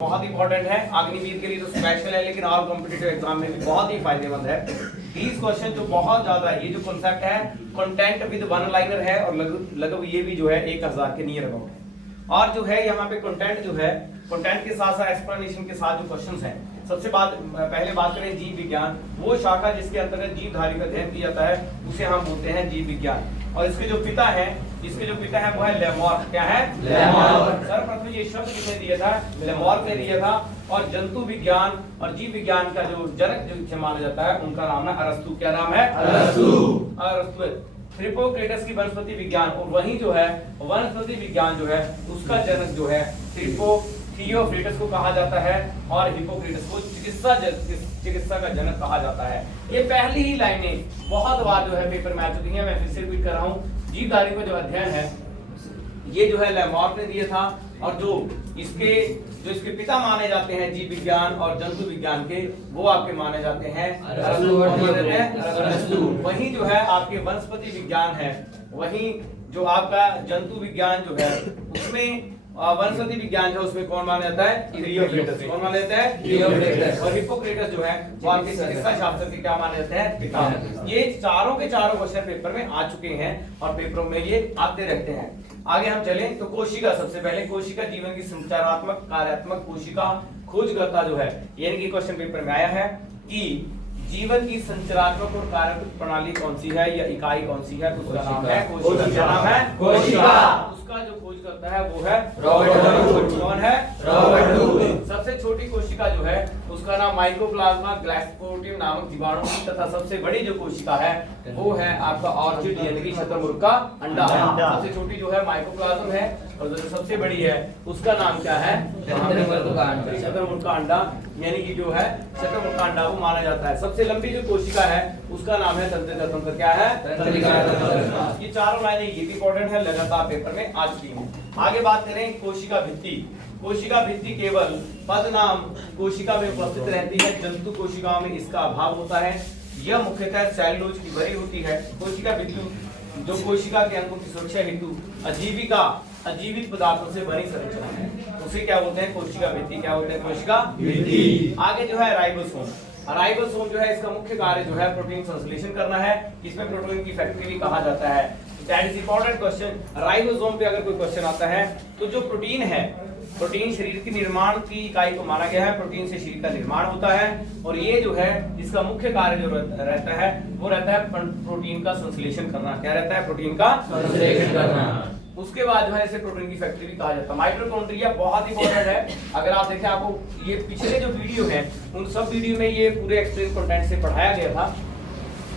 बहुत इंपॉर्टेंट है। अग्निवीर के लिए तो स्पेशल है, लेकिन ऑल कॉम्पिटिटिव एग्जाम में भी बहुत ही फायदेमंद है। 20 क्वेश्चन जो बहुत ज्यादा है। ये जो कॉन्सेप्ट है कंटेंट विद वन लाइनर है और लगभग ये भी जो है 1000 के नियर अबाउट है। और जो है यहाँ पे कंटेंट जो है कंटेंट के साथ साथ एक्सप्लेनेशन के साथ जो क्वेश्चंस हैं। सबसे पहले बात करें जीव विज्ञान, वो शाखा जिसके अंतर्गत जीवधारी का अध्ययन किया जाता है उसे हम बोलते हैं जीव विज्ञान। और इसके जो पिता हैं वो है लेमॉर्क। क्या है? लेमॉर्क। सर्वप्रथम ये शब्द किसने दिया था? लेमॉर्क ने दिया था। और जंतु विज्ञान और जीव विज्ञान का जो जनक जो माना जाता है उनका नाम है अरस्तु। क्या नाम है? अरस्तु। हिप्पोक्रेटस की वनस्पति विज्ञान, और वही जो है वनस्पति विज्ञान जो है उसका जनक जो है थियोफ्रिटस को कहा जाता है। और हिप्पोक्रेटस को चिकित्सा का जनक कहा जाता है। ये पहली ही लाइनें बहुत बार जो है पेपर में आ चुकी हैं। मैं फिर से रिपीट कर रहा हूँ। जीवधारी का जो अध्ययन है ये जो है लेमॉर्क ने दिया था। और जो इसके पिता माने जाते हैं जीव विज्ञान और जंतु विज्ञान के, वो आपके माने जाते हैं अरस्तु। वही जो है आपके वनस्पति विज्ञान है, वही जो आपका जंतु विज्ञान जो है उसमें वनस्पति विज्ञान जो उसमें कौन माना जाता है? थियोफ्रिटस। कौन माना जाता है? थियोफ्रिटस। और हिप्पोक्रेटस जो है वो आपके चिकित्सा शास्त्र के क्या माने जाते हैं? पिता। ये चारों के चारों क्वेश्चन पेपर में आ चुके हैं और पेपरों में ये आते रहते हैं। आगे हम चलें तो कोशिका, सबसे पहले कोशिका जीवन की संचारात्मक कार्यात्मक कोशिका खोजकर्ता जो है, यानी कि क्वेश्चन पेपर में आया है कि जीवन की संचारात्मक और कार्यात्मक प्रणाली कौन सी है या इकाई कौन सी है? उसका नाम है कोशिका। उसका जो खोज करता है वो है रॉबर्ट हूक। कौन है? रॉबर्ट हूक। सबसे छोटी कोशिका जो है उसका नाम माइकोप्लाज्मा ग्लाइकोप्रोटीन नामक जीवाणु, तथा सबसे बड़ी जो कोशिका है वो है आपका ऑर्चिड यानी कि शतुरमुर्ग का अंडा है। सबसे छोटी जो है माइकोप्लाज्म है और जो सबसे बड़ी है उसका नाम क्या है? शतुरमुर्ग का अंडा, यानी कि जो है शतुरमुर्ग का अंडा वो माना जाता है। सबसे लंबी जो कोशिका है उसका नाम है तंत्रिका तंत्र। क्या है? तंत्रिका तंत्र। ये चारों लाइनें ये भी इंपॉर्टेंट है, लगातार पेपर में आ चुकी हैं। आगे बात करें कोशिका भित्ति। कोशिका भित्ति केवल पद नाम कोशिका में उपस्थित रहती है, जंतु कोशिकाओं में इसका अभाव होता है। यह मुख्यतः सेलुलोज की बनी होती है। कोशिका भित्ति जो कोशिका के अंगों की सुरक्षा हेतु अजीवित पदार्थों से बनी संरचना है, उसे क्या बोलते हैं? कोशिका भित्ति। क्या बोलते हैं? कोशिका भित्ति। आगे जो है राइबोसोम। राइबोसोम जो है इसका मुख्य कार्य जो है प्रोटीन संश्लेषण करना है। इसमें प्रोटीन की फैक्ट्री भी कहा जाता है। That is important question. Ribosome पे अगर कोई क्वेश्चन आता है तो जो प्रोटीन है, प्रोटीन शरीर की निर्माण की इकाई को माना गया है। प्रोटीन से शरीर का निर्माण होता है और ये जो है इसका मुख्य कार्य जो रहता है वो रहता है प्रोटीन का संश्लेषण करना। क्या रहता है? प्रोटीन का संश्लेषण करना। उसके बाद जो है इसे प्रोटीन की फैक्ट्री भी कहा जाता है। माइटोकॉन्ड्रिया बहुत इंपॉर्टेंट है। अगर आप देखें, आपको ये पिछले जो वीडियो हैं उन सब वीडियो में ये पूरे एक्सप्लेन कंटेंट से पढ़ाया गया था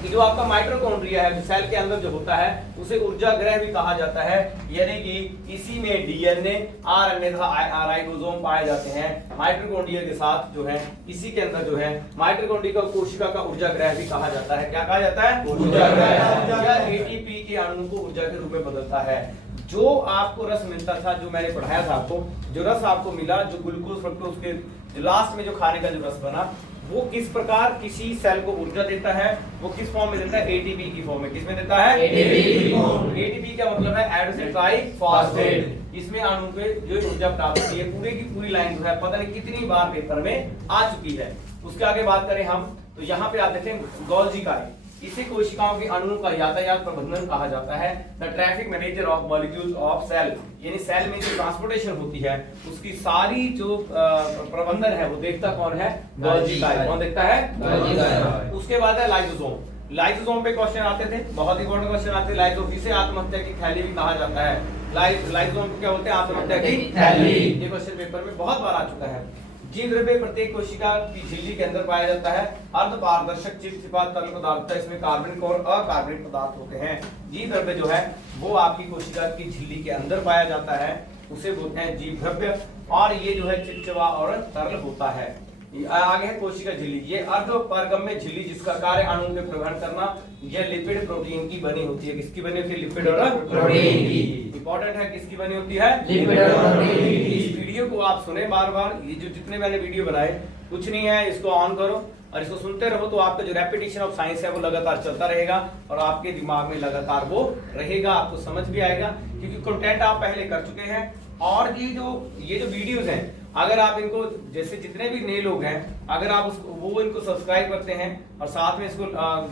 कि जो आपका माइटोकॉन्ड्रिया है, जो सेल के अंदर जो होता है उसे ऊर्जा गृह भी कहा जाता है। यानी कि इसी में डीएनए, आरएनए तथा राइबोसोम पाए जाते हैं। माइटोकॉन्ड्रिया के साथ जो है इसी के अंदर जो है माइटोकॉन्ड्रिया कोशिका का ऊर्जा गृह भी कहा जाता है। क्या कहा जाता है? ऊर्जा गृह। एटीपी के अणु को ऊर्जा के रूप में बदलता है। जो आपको रस मिलता था, जो मैंने पढ़ाया था आपको, जो रस आपको मिला, जो ग्लूकोज फ्रक्टोज के लास्ट में जो खाने का जो रस बना, वो किस प्रकार किसी सेल को ऊर्जा देता है, वो किस फॉर्म में देता है? एटीपी की फॉर्म में। किसमें देता है? एटीपी का मतलब है एडेनोसिन ट्राइफॉस्फेट। इसमें अणु पे जो ऊर्जा प्राप्त होती है, पूरी की पूरी लाइन जो है पता नहीं कितनी बार पेपर में आ चुकी है। उसके आगे बात करें हम तो यहाँ पे आते थे गोल्जी कार्य। इसे कोशिकाओं के अणुओं का यातायात प्रबंधन कहा जाता है। The traffic manager of molecules of cell, यानी सेल में जो ट्रांसपोर्टेशन होती है उसकी सारी जो प्रबंधन है वो देखता कौन है? गोल्जी कार्य। कौन देखता है? गोल्जी कार्य। उसके बाद है लाइसोसोम। लाइसोसोम पे क्वेश्चन आते थे, बहुत इंपॉर्टेंट क्वेश्चन आते हैं। लाइसोसोम इसे आत्महत्या की थैली भी कहा जाता है। लाइसोसोम को क्या बोलते हैं? आत्महत्या की थैली। ये क्वेश्चन पेपर में बहुत बार आ चुका है। जीव द्रव्य प्रत्येक कोशिका की झिल्ली के अंदर पाया जाता है। अर्धपारदर्शक चिपचिपा तरल पदार्थ, इसमें कार्बनिक और अकार्बनिक पदार्थ होते हैं। जीव द्रव्य जो है वो आपकी कोशिका की झिल्ली के अंदर पाया जाता है, उसे बोलते हैं जीव द्रव्य। और ये जो है चिपचिपा और तरल होता है। आगे है कोशिका झिल्ली। ये अर्धपारगम्य झिल्ली जिसका कार्य अणु पे प्रवहन करना, यह लिपिड प्रोटीन की बनी होती है। किसकी बनी होती है? लिपिड और प्रोटीन की। इंपॉर्टेंट है, किसकी बनी होती है? लिपिड और प्रोटीन की। इस वीडियो को आप सुने बार बार। ये जो जितने मैंने वीडियो बनाए कुछ नहीं है, इसको ऑन करो और इसको सुनते रहो तो आपका जो रेपिटेशन ऑफ साइंस है वो लगातार चलता रहेगा और आपके दिमाग में लगातार वो रहेगा, आपको समझ भी आएगा क्योंकि कंटेंट आप पहले कर चुके हैं। और ये जो वीडियोस हैं अगर आप इनको जैसे जितने भी नए लोग हैं अगर आप उसको वो इनको सब्सक्राइब करते हैं और साथ में इसको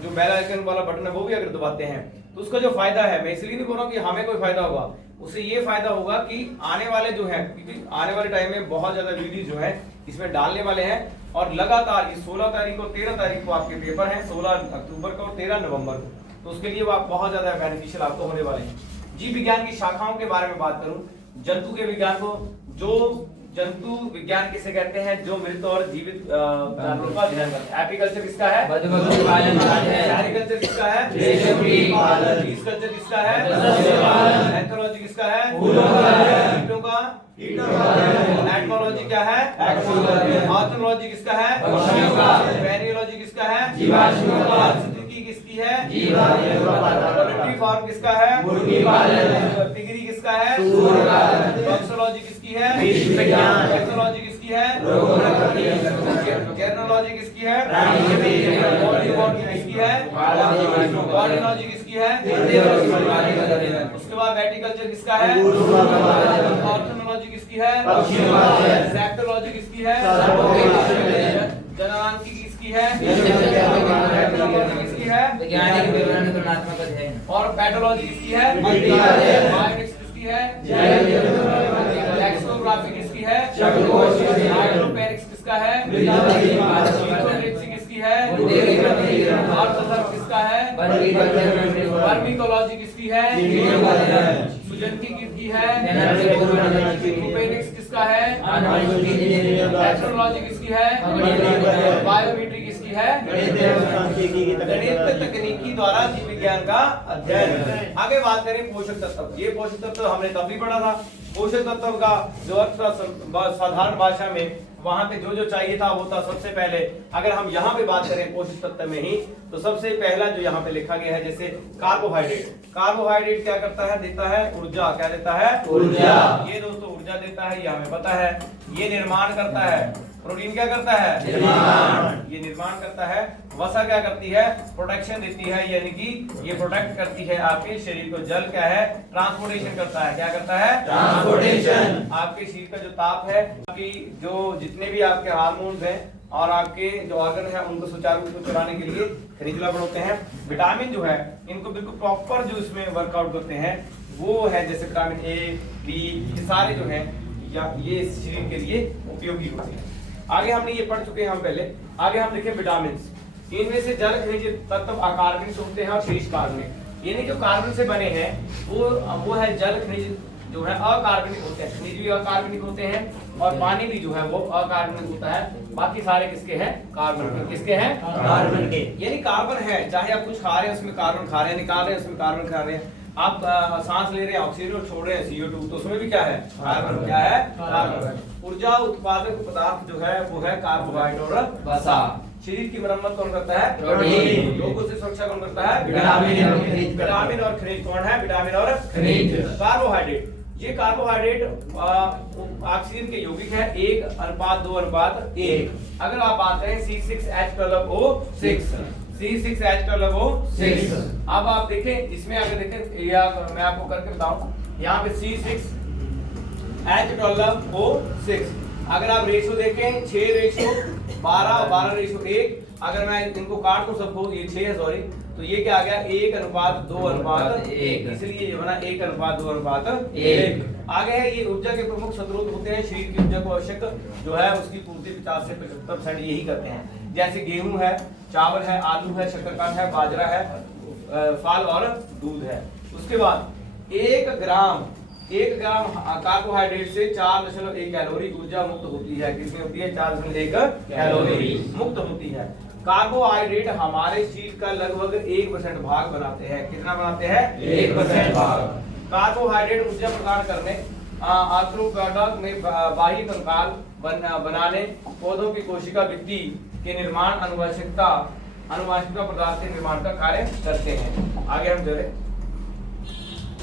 जो बेल आइकन वाला बटन है वो भी अगर दबाते हैं तो उसका जो फायदा है, मैं इसलिए नहीं बोल रहा हूँ कि हमें कोई फायदा होगा, उससे ये फायदा होगा कि आने वाले जो है, क्योंकि आने वाले टाइम में बहुत ज्यादा वीडियो जो है इसमें डालने वाले हैं और लगातार ये 16 तारीख और 13 तारीख को आपके पेपर हैं, 16 अक्टूबर को और 13 नवंबर को, तो उसके लिए वो आप बहुत ज्यादा बेनिफिशियल आपको होने वाले हैं। जीव विज्ञान की शाखाओं के बारे में बात करूं, जंतु के विज्ञान को, जो जंतु विज्ञान किसे कहते हैं, जो मृत और जीवित जानवरों का अध्ययन करते हैं। एपीकल्चर किसका है? सेरिकल्चर किसका है? फिशकल्चर किसका है? एंथोलॉजी किसका है? कीटों का। एटमोलॉजी क्या है? ऑर्थोलॉजी किसका है? पेनियोलॉजी किसका है? पारिस्थितिकी किसकी है? पोल्ट्री फार्म किसका है? पिगरी किसका है? टॉक्सोलॉजी किसकी है? पैथोलॉजी किसकी है? कैर्नोलॉजी किसकी है? पॉलीबॉटनी किसकी है? बॉटनोलॉजी किसकी है? उसके बाद वेटिकल्चर किसका है? ऑर्थोलॉजी किसकी है? सेक्टोलॉजी किसकी है? जननांत्रिकी किसकी है? किसकी है? वैज्ञानिक विवरण तुलनात्मक अध्ययन। और पैथोलॉजी किसकी है? बायोटिक्स किसकी है? लेक्सिकोग्राफी किसकी है? हाइड्रोपेनिक्स किसका है? किसकी है? अर्थशास्त्र किसका है? वर्मिकोलॉजी किसकी है? सुजनकी किसकी है? यूपेनिक्स किसका है? एस्ट्रोलॉजी किसकी है? बायोमेट्री किसकी है? गणित तकनीकी द्वारा जीव विज्ञान का अध्ययन। आगे बात करें पोषक तत्व। ये पोषक तत्व हमने तब भी पढ़ा था। पोषक तत्व का जो अर्थ साधारण भाषा में वहां पे जो जो चाहिए था वो था। सबसे पहले अगर हम यहाँ पे बात करें पोषक तत्व में ही, तो सबसे पहला जो यहाँ पे लिखा गया है जैसे कार्बोहाइड्रेट। कार्बोहाइड्रेट क्या करता है? देता है ऊर्जा। क्या देता है? ऊर्जा। ये दोस्तों ऊर्जा देता है, ये हमें पता है। ये निर्माण करता है। प्रोटीन क्या करता है? निर्माण। ये निर्माण करता है। वसा क्या करती है? प्रोटेक्शन देती है, यानी कि ये प्रोटेक्ट करती है आपके शरीर को। जल क्या है? ट्रांसपोर्टेशन करता है। क्या करता है? ट्रांसपोर्टेशन। आपके शरीर का जो ताप है, आपकी जो जितने भी आपके हार्मोन्स हैं और आपके जो ऑर्गन है उनको सुचारू रूप से चलाने के लिए खनिज लवण होते हैं। विटामिन जो है इनको बिल्कुल प्रॉपर जो इसमें वर्कआउट करते हैं वो है जैसे विटामिन ए, बी, ये सारे जो है या ये शरीर के लिए उपयोगी होते हैं। आगे हमने ये पढ़ चुके हैं हम पहले। आगे हम देखें विटामिन। इनमें से जल खनिज तत्व अकार्बनिक होते हैं और शेष कार्बनिक। यानी जो कार्बन से बने हैं वो है जल खनिज जो है अकार्बनिक होते हैं। खनिज भी अकार्बनिक होते हैं और पानी भी जो है वो अकार्बनिक होता है। बाकी सारे किसके हैं? कार्बन के। किसके हैं? कार्बन के। यानी कार्बन है, चाहे आप कुछ खा रहे हैं उसमें कार्बन खा रहे हैं, निकाल रहे हैं उसमें कार्बन खा रहे हैं, आप सांस ले रहे हैं ऑक्सीजन और छोड़ रहे हैं CO2, तो उसमें भी क्या है? कार्बन। क्या है? कार्बन। ऊर्जा उत्पादक पदार्थ जो है वो है कार्बोहाइड्रेट और वसा। शरीर की मरम्मत कौन करता है? प्रोटीन। लोगों से सुरक्षा कौन करता है? विटामिन। विटामिन और खनिज कौन है? विटामिन और खनिज। कार्बोहाइड्रेट, ये कार्बोहाइड्रेट ऑक्सीजन के यौगिक है 1:2:1। अगर आप बात करें C6H12O6, C6H12O6। अब आप देखें इसमें अगर देखें या मैं आपको करके बताऊं, यहाँ पे C6H12O6 अगर आप रेशियो देखें 6:12:1। अगर मैं इनको काट दूं सबको, ये 6 है सॉरी, तो ये क्या आ गया? 1:2:1। इसलिए ये बना 1:2:1। आगे है ये ऊर्जा के प्रमुख स्रोत होते हैं। शरीर की ऊर्जा को आवश्यक जो है उसकी पूर्ति 50 से 75% यही करते हैं। जैसे गेहूं है, चावल है, आलू है, शकरकंद है, बाजरा है, फल और दूध है। उसके बाद 1 ग्राम कार्बोहाइड्रेट से 4.1 कैलोरी ऊर्जा मुक्त होती है। किसमें होती है? 4.1 कैलोरी मुक्त होती है। कार्बोहाइड्रेट हमारे शरीर का लगभग 1% भाग बनाते हैं। कितना बनाते हैं? 1% भाग। कार्बोहाइड्रेट ऊर्जा प्रदान करने, आर्थ्रोपोडा में बाह्य कंकाल बनाने, पौधों की कोशिका भित्ति के निर्माण, अनुवांशिकता पदार्थ के निर्माण का कार्य करते हैं। आगे हम चले।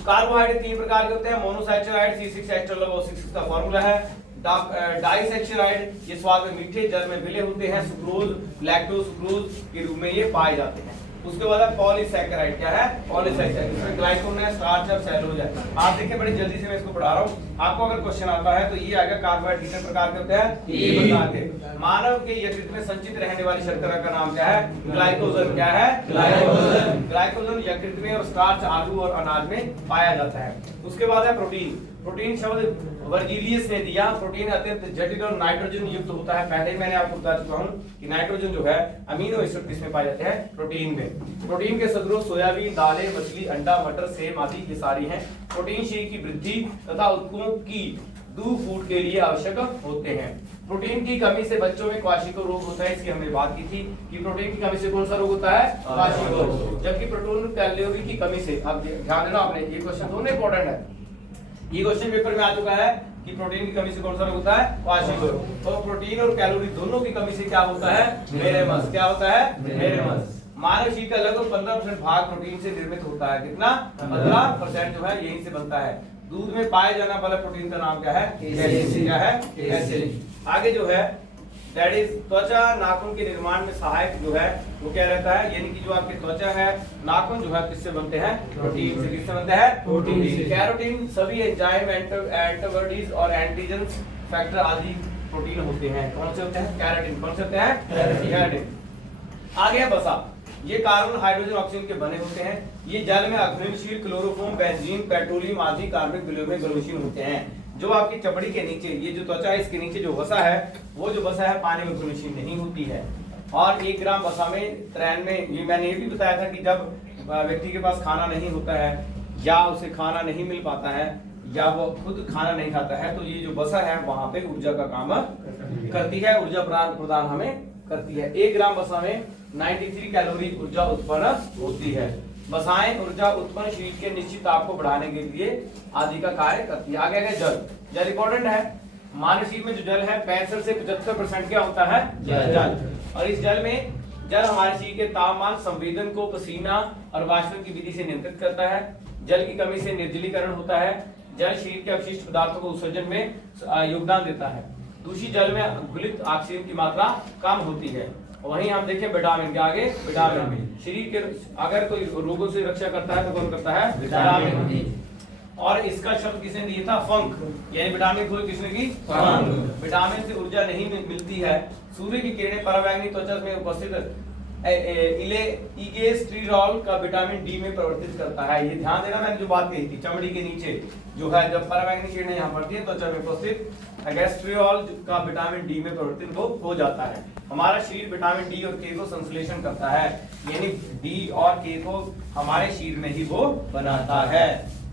कार्बोहाइड्रेट 3 प्रकार के होते हैं। मोनोसैचराइड C6H12O6 का फॉर्मूला है। डाइसैचराइड ये स्वाद में मीठे, जल में विलय होते हैं। सुक्रोज, लैक्टोज, सुक्रोज के रूप में ये पाए जाते हैं। उसके बाद है पॉलीसैकेराइड। क्या है? पॉलीसैकेराइड। इसमें ग्लाइकोन है, स्टार्च है, सेलुलोज है। आप देखिए बड़ी जल्दी से मैं इसको पढ़ा रहा हूँ। आपको अगर क्वेश्चन आता है तो ये आएगा कार्बोहाइड्रेट कितने प्रकार के होते हैं? 3 प्रकार के। मानव के यकृत में संचित रहने वाली शर्करा का नाम क्या है? ग्लाइकोजन। क्या है? ग्लाइकोजन। ग्लाइकोजन यकृत में और स्टार्च आलू और अनाज में पाया जाता है। उसके बाद है प्रोटीन। प्रोटीन शब्द वर्जिलियस ने दिया। प्रोटीन अत्यंत जटिल और नाइट्रोजन युक्त होता है। पहले ही मैंने आपको बता चुका हूं कि नाइट्रोजन जो है अमीनो एसिड किसमें पाए जाते हैं? प्रोटीन में। प्रोटीन के सदृश सोयाबीन, दालें, मछली, अंडा, मटर, सेम आदि ये सारी हैं। प्रोटीन शरीर की वृद्धि तथा उत्तकों की दू फूड के लिए आवश्यक होते हैं। प्रोटीन की कमी से बच्चों में क्वाशिको रोग होता है। इसकी हमने बात की थी कि प्रोटीन की कमी से कौन सा रोग होता है? क्वाशिको रोग। जबकि प्रोटीन कैलोरी की कमी से, अब ध्यान देना आपने, ये क्वेश्चन दोनों इंपॉर्टेंट है। ये क्वेश्चन पेपर में आ चुका है कि प्रोटीन की कमी से कौन सा रोग होता है? क्वाशिको। तो प्रोटीन और कैलोरी दोनों की कमी से क्या होता है? मेरेमस। क्या होता है? मेरेमस। मानव शरीर का लगभग 15% भाग प्रोटीन से निर्मित होता है। कितना? 15% जो है यहीं से बनता है। दूध में पाए जाने वाला प्रोटीन का नाम क्या है? कैसीन। क्या है? कैसीन। आगे जो है दैट इज त्वचा नाखून के निर्माण में सहायक जो है वो क्या रहता है? यानी कि जो आपकी त्वचा है, नाखून जो है किससे बनते हैं? प्रोटीन से। किससे बनते हैं? प्रोटीन से। कैरोटीन सभी एंजाइम, एंटीबॉडीज और एंटीजेंस फैक्टर आदि प्रोटीन होते हैं। कौन से होते हैं? कैरोटीन। कौन से होते हैं? कैरोटीन। आगे है वसा। ये कार्बन, हाइड्रोजन, ऑक्सीजन के बने होते हैं। ये जल में अग्निशील, क्लोरोफॉर्म, बेंजीन, पेट्रोलियम आदि कार्बनिक विलयन में घुलनशील होते हैं। जो आपकी चमड़ी के नीचे, ये जो त्वचा है इसके नीचे जो वसा है, वो जो वसा है पानी में घुलनशील नहीं होती है। और 1 ग्राम वसा में 93, ये मैंने ये भी बताया था कि जब व्यक्ति के पास खाना नहीं होता है या उसे खाना नहीं मिल पाता है या वो खुद खाना नहीं खाता है, तो ये जो वसा है वहां पे ऊर्जा का काम करती है, ऊर्जा प्रदान हमें करती है। 1 ग्राम वसा में 93 कैलोरी ऊर्जा उत्पन्न होती है। वसाएं ऊर्जा उत्पन्न शरीर के निश्चित ताप को बढ़ाने के लिए आदि का कार्य करती है। आगे जल। जल इंपॉर्टेंट है। मानव शरीर में जो जल है 65 से 75% क्या होता है? जल। और इस जल में, जल हमारे शरीर के तापमान संवेदन को, पसीना और वाष्पन की विधि से नियंत्रित करता है। जल की कमी से निर्जलीकरण होता है। जल शरीर के अपशिष्ट पदार्थों को उत्सर्जन में योगदान देता है। दूषित जल में घुलित ऑक्सीजन की मात्रा कम होती है। वहीं हम देखें विटामिन के आगे, विटामिन शरीर के अगर कोई रोगों से रक्षा करता है तो कौन करता है? विटामिन। और इसका शब्द किसने दिया था? फंक। यानी विटामिन खोज किसने की? फंक। विटामिन से ऊर्जा नहीं मिलती है। सूर्य की किरणें पराबैंगनी त्वचा में उपस्थित इलेस्ट्रिरॉल का विटामिन डी में परिवर्तित करता है। ये ध्यान देना, मैंने जो बात कही थी, चमड़ी के नीचे जो है जब पराबैंगनी किरणें यहाँ पड़ती है त्वचा में उपस्थित इलेस्ट्रिरॉल का विटामिन डी में परिवर्तित हो जाता है। हमारा शरीर विटामिन डी और के को संश्लेषण करता है। यानी डी और के को हमारे शरीर में ही वो बनाता है।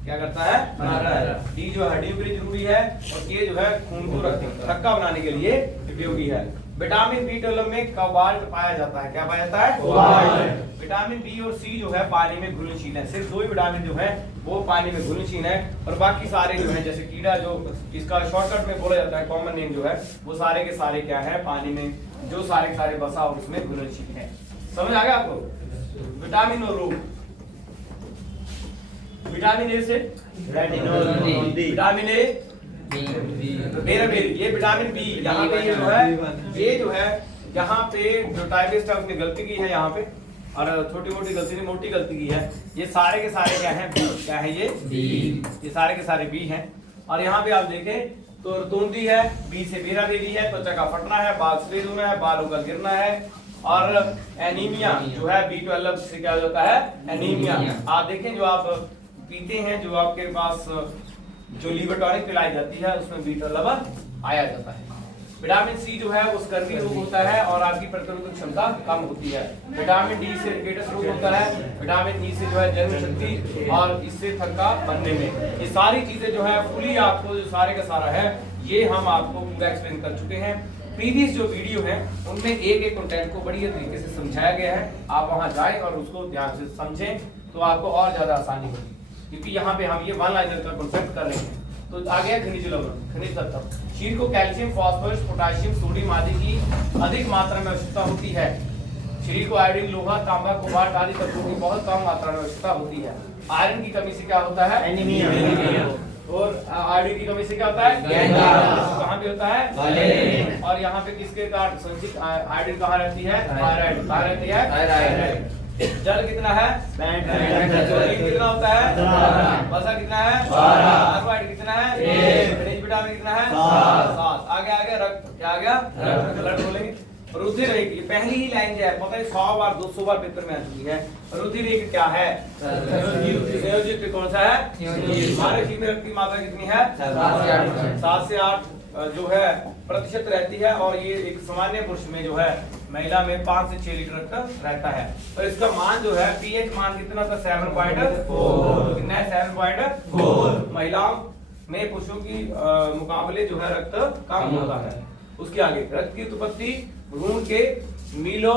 क्या करता है? बनाता है। डी जो हड्डियों के लिए जरूरी है और के जो है खून को रक्का बनाने के लिए उपयोगी है। विटामिन बी12 में कोबाल्ट पाया जाता है। क्या पाया जाता है? कोबाल्ट। विटामिन बी और सी जो है पानी में घुलनशील है। सिर्फ 2 ही विटामिन जो है वो पानी में घुलनशील है और बाकी सारे जो है, जैसे कीड़ा जो इसका शॉर्टकट में बोला जाता है, कॉमन नेम जो है, वो सारे के सारे क्या है? पानी में जो सारे के सारे वसा और उसमें घुलनशील है। समझ आ गया आपको? विटामिन और रोग। विटामिन ए से विटामिन ए, ये विटामिन बी। यहाँ पे ये जो है यहाँ पे जो टाइपिस्ट है उसने गलती की है यहाँ पे, और छोटी मोटी गलती नहीं, मोटी गलती की है। ये सारे के सारे क्या है? बी। क्या है ये? बी। ये सारे के सारे बी हैं। और यहाँ पे आप देखें तो तोंदी है, बी से बेराबेरी है, त्वचा का फटना है, बाल सफेद होना है, बालों का गिरना है, और एनीमिया जो है B12 से क्या हो जाता है? एनीमिया। आप देखें जो आप पीते हैं, जो आपके पास जो लीवर टॉनिक पिलाई जाती है उसमें B12 आया जाता है। विटामिन सी जो है वो स्कर्वी रोग होता है और आपकी प्रतिरोधक क्षमता कम होती है। विटामिन डी से रिकेटस रोग होता है। विटामिन ई से जो है जन्म शक्ति और इससे थक्का बनने में। ये सारी चीजें जो है फुली आपको जो सारे का सारा है ये हम आपको पूरा एक्सप्लेन कर चुके हैं। प्रीवियस जो वीडियो है उनमें एक एक कंटेंट को बढ़िया तरीके से समझाया गया है। आप वहां जाएं और उसको ध्यान से समझें तो आपको और ज्यादा आसानी होगी, क्योंकि यहाँ पे हम ये वन लाइनर का कॉन्सेप्ट कर रहे हैं। तो आ गया खनिज लवण, खनिज तत्व। शरीर को कैल्शियम, फास्फोरस, पोटेशियम, सोडियम आदि की अधिक मात्रा में आवश्यकता होती है। शरीर को आयोडीन, लोहा, तांबा, कोबाल्ट आदि तत्वों की बहुत कम मात्रा में आवश्यकता होती है। आयरन की कमी से क्या होता है? एनीमिया। और आयोडीन की कमी से क्या होता है? कहाँ पे होता है? और यहाँ पे किसके कारण संचित आयोडीन कहाँ रहती है? थायराइड। कहाँ रहती है? थायराइड। जल कितना है 65, क्लोरीन कितना होता है 12, वसा कितना है 12, कार्बोहाइड्रेट कितना है 1, खनिज विटामिन कितना है 7। आगे रक्त, क्या आ गया रक्त, ब्लड बोलेंगे। रुधिर रेखा, पहली ही लाइन जो है पता है 100 बार 200 बार पेपर में आ चुकी है। रुधिर रेखा क्या है संयोजित, कौन सा है हमारे शरीर में रक्त की मात्रा कितनी है 7 से 8 जो है प्रतिशत रहती है। और ये एक सामान्य पुरुष में जो है, महिला में 5 से 6 लीटर रक्त रहता है। और इसका मान जो है पीएच मान कितना था 7.4, कितना है 7.4। महिलाओं में पुरुषों की मुकाबले जो है रक्त कम होता है। उसके आगे रक्त की उत्पत्ति भ्रूण के मीलो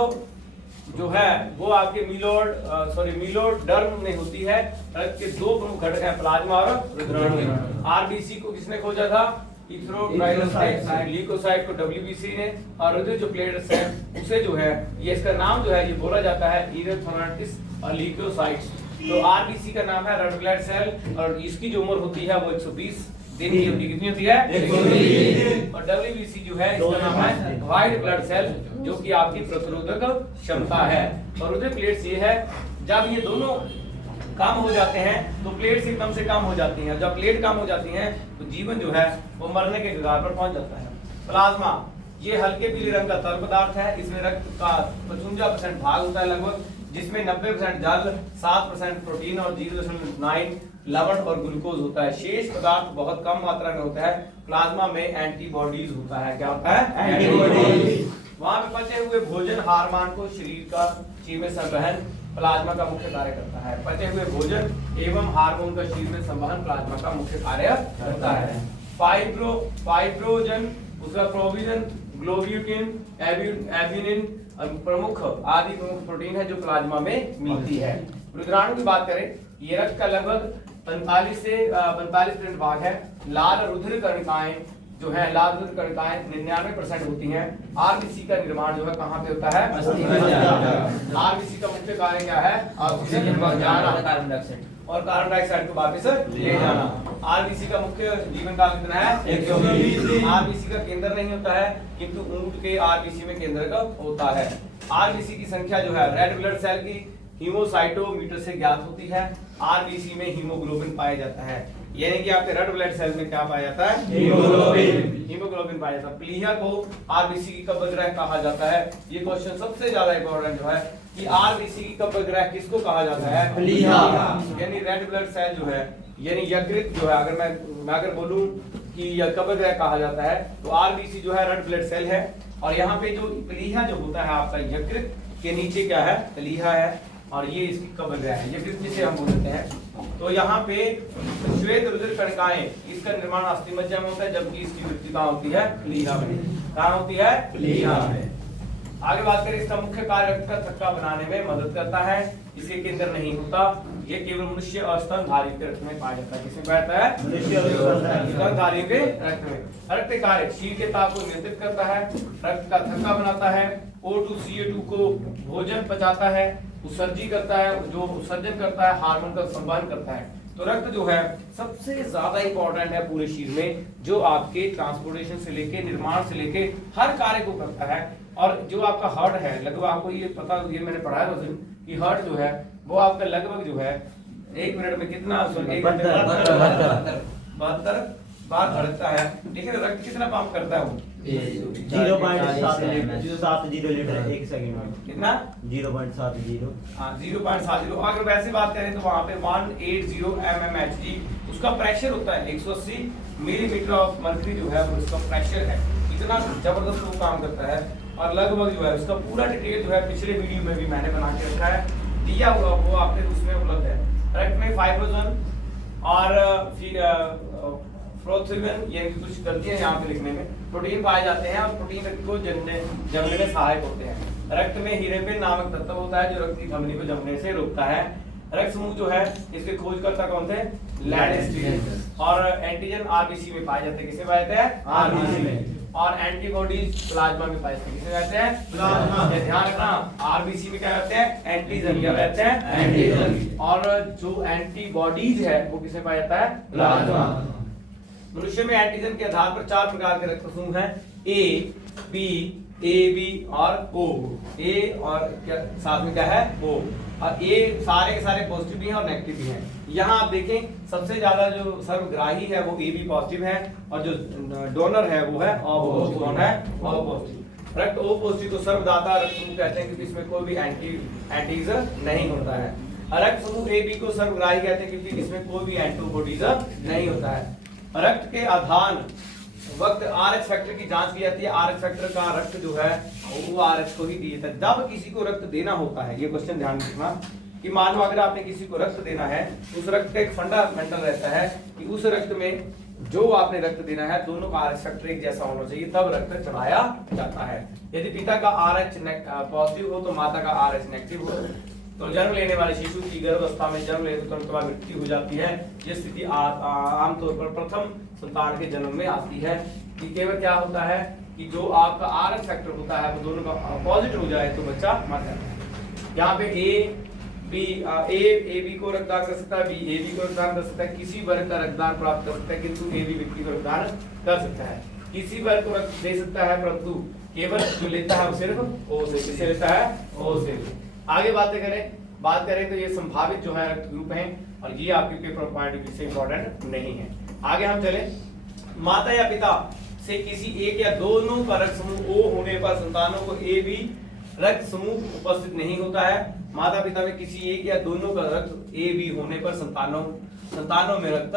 जो है वो आपके मीलोडर्म में होती है। रक्त के 2 प्रमुख घटक हैं, प्लाज्मा और रुधिराणु। आरबीसी को किसने खोजा था ल्यूकोसाइट को डब्ल्यूबीसी ने। और रुधिर जो प्लेटलेट्स है उसे जो है ये इसका नाम जो है ये बोला जाता है इरिथ्रोसाइट्स और ल्यूकोसाइट्स। तो आरबीसी का नाम है रेड ब्लड सेल और इसकी जो उम्र होती है वो 120 दिन की होती है। कितनी होती है 120। और डब्ल्यूबीसी जो है इसका नाम है व्हाइट ब्लड सेल जो कि आपकी प्रतिरोधक क्षमता है। और रुधिर प्लेट्स ये है, जब ये दोनों कम हो जाते हैं तो प्लेट्स एकदम से कम हो जाती हैं। जब प्लेट कम हो जाती हैं तो जीवन जो है वो मरने के कगार पर पहुंच जाता है। प्लाज्मा ये हल्के पीले रंग का तरल पदार्थ है। इसमें रक्त का 55% भाग होता है लगभग, जिसमें 90% जल, 7% प्रोटीन और 0.9 लवण और ग्लूकोज होता है। शेष पदार्थ बहुत कम मात्रा में होता है। प्लाज्मा में एंटीबॉडीज होता है। क्या होता है एंटीबॉडीज। वहां पे पचे हुए भोजन हार्मोन को शरीर का में संवहन प्लाज्मा का मुख्य कार्य करता है। पचे हुए भोजन एवं हार्मोन का शरीर में संवहन प्लाज्मा का मुख्य कार्य करता है। फाइब्रोजन, उसका प्रोविजन, ग्लोब्यूटिन, एब्यूनिन प्रमुख आदि प्रमुख प्रोटीन है जो प्लाज्मा में मिलती है। रुधिराणु की बात करें, ये रक्त का लगभग 45% भाग है। लाल रुधिर कणिकाएं जो है, लाल रुधिर कणिकाएं 99% होती हैं। आरबीसी का निर्माण जो है कहाँ पे होता है आरबीसी का मुख्य कार्य क्या है ऑक्सीजन कार्बन डाइऑक्साइड और कार्बन डाइऑक्साइड को वापस ले जाना। आरबीसी का मुख्य जीवन काल कितना है 120। आरबीसी का केंद्र नहीं होता है किंतु ऊंट के आरबीसी में केंद्र का होता है। आरबीसी की संख्या जो है रेड ब्लड सेल की हीमोसाइटोमीटर से ज्ञात होती है। आरबीसी में हीमोग्लोबिन पाया जाता है, यानी कि आपके रेड ब्लड सेल में क्या पाया जाता है हीमोग्लोबिन पाया जाता है। प्लीहा को आरबीसी की कब्बगृह कहा जाता है। ये क्वेश्चन सबसे ज्यादा इंपॉर्टेंट जो है कि आरबीसी की कब्बगृह किसको कहा जाता है प्लीहा, यानी रेड ब्लड सेल जो है यानी यकृत जो है। मैं अगर बोलूं कि यह कब्बगृह कहा जाता है तो आरबीसी जो है रेड ब्लड सेल है। और यहाँ पे जो प्लीहा जो होता है आपका यकृत के नीचे क्या है प्लीहा है और ये इसकी कब्बगृह है, यकृत जिसे हम बोलते हैं। तो यहाँ पे श्वेत रुधिर कणिकाएं इसका निर्माण अस्थिमज्जा में होता है, जबकि इसकी वृद्धि कहाँ होती है प्लीहा में। कहाँ होती है प्लीहा में। आगे बात करें, इसका मुख्य कार्य रक्त का थक्का बनाने में मदद करता है। इसके केंद्र नहीं होता, ये केवल मनुष्य और स्तनधारियों के रक्त में पाया जाता है। किसमें पाया जाता है मनुष्य और स्तनधारियों के रक्त में। रक्त कार्य शरीर के ताप को नियंत्रित करता है, रक्त का थक्का बनाता है, O2 CO2 को भोजन पचाता है, उत्सर्जी करता है, जो उत्सर्जन करता है, हार्मोन का संवहन करता है। तो रक्त जो है सबसे ज्यादा इंपॉर्टेंट है पूरे शरीर में, जो आपके ट्रांसपोर्टेशन से लेके निर्माण से लेके हर कार्य को करता है। और जो आपका हार्ट है, लगभग आपको ये पता, ये मैंने पढ़ा है उस दिन कि हार्ट जो है वो आपका लगभग जो है 1 मिनट में कितना 72 बार धड़कता है। ठीक है, रक्त कितना पंप करता है वो 0.70 लीटर 1 सेकंड में। कितना 0.70। हाँ 0.70। अगर वैसे बात करें तो वहाँ पे 180 mmHg उसका प्रेशर होता है। 180 मिलीमीटर ऑफ मर्क्यूरी जो है वो उसका प्रेशर है। इतना जबरदस्त वो काम करता है। और लगभग जो है उसका पूरा डिटेल जो है पिछले वीडियो में भी मैंने बना के रखा है, दिया हुआ वो आपके उसमें उपलब्ध है। रक्त में फाइब्रोजन और प्रोथीन, ये कुछ गलतियां यहाँ पे लिखने में, प्रोटीन पाए जाते हैं और प्रोटीन रक्त को जमने में सहायक होते हैं। रक्त में हीरेपिन नामक तत्व होता है जो रक्त की धमनी को जमने से रोकता है। रक्त समूह जो है इसके खोजकर्ता कौन थे लैंडस्टीन। और एंटीजन आरबीसी में पाए जाते हैं। किसमें पाए जाते हैं आरबीसी में। और एंटीबॉडीज प्लाज्मा में पाए जाते हैं। किसमें रहते हैं प्लाज्मा। ध्यान रखना आरबीसी में क्या रहते हैं एंटीजन, क्या रहते हैं एंटीजन। और जो एंटीबॉडीज है वो किसमें पाया जाता है प्लाज्मा। मनुष्य में एंटीजन के आधार पर 4 प्रकार के रक्त समूह हैं। ए बी, ए बी और ओ, ए और क्या साथ में क्या है ओ, और ए सारे के सारे पॉजिटिव भी हैं और नेगेटिव भी हैं। यहाँ आप देखें सबसे ज्यादा जो सर्वग्राही है वो ए बी पॉजिटिव है और जो डोनर है वो है ओ पॉजिटिव। कौन है? O positive. रक्त ओ पॉजिटिव को सर्वदाता रक्त समूह कहते हैं क्योंकि इसमें कोई भी एंटीज नहीं होता है। रक्त समूह ए बी को सर्वग्राही कहते हैं क्योंकि इसमें कोई भी एंटीबॉडीज नहीं होता है। रक्त के आधान वक्त आरएच फैक्टर की जांच की जाती है। आरएच फैक्टर का रक्त जो है वो आरएच को ही दिया जाता है। जब किसी को रक्त देना होता है, ये क्वेश्चन ध्यान रखना कि मान लो अगर आपने किसी को रक्त देना है, उस रक्त का एक फंडामेंटल रहता है कि उस रक्त में जो आपने रक्त देना है दोनों का आरएच फैक्टर एक जैसा होना चाहिए, तब रक्त चढ़ाया जाता है। यदि पिता का आरएच पॉजिटिव हो तो माता का आरएच नेगेटिव हो तो जन्म लेने वाले शिशु की गर्भावस्था में जन्म लेने तुरंत बाद मृत्यु हो जाती है। ये स्थिति आमतौर पर प्रथम संतान के जन्म में आती है कि केवल क्या होता है कि जो आपका आरएच फैक्टर होता है वो दोनों का पॉजिटिव हो जाए तो बच्चा मर जाता है। यहाँ पे ए बी को रक्तदान कर सकता है, बी ए बी को रक्तदान कर सकता है, किसी वर्ग का रक्तदान प्राप्त कर सकता है किंतु ए बी व्यक्ति को रक्तदान कर सकता है। किसी वर्ग को रक्त दे सकता है परंतु केवल जो लेता है वो सिर्फ ओ से। किसे लेता है? ओ से। आगे बात करें तो ये संभावित जो है रक्त ग्रुप हैं और ये आपके पेपर पॉइंट ऑफ व्यू से इंपॉर्टेंट नहीं है। आगे हम चले, माता या पिता से किसी एक या दोनों का रक्त समूह ओ होने पर संतानों को ए बी रक्त समूह उपस्थित नहीं होता है। माता पिता में किसी एक या दोनों का रक्त ए बी होने पर संतानों में रक्त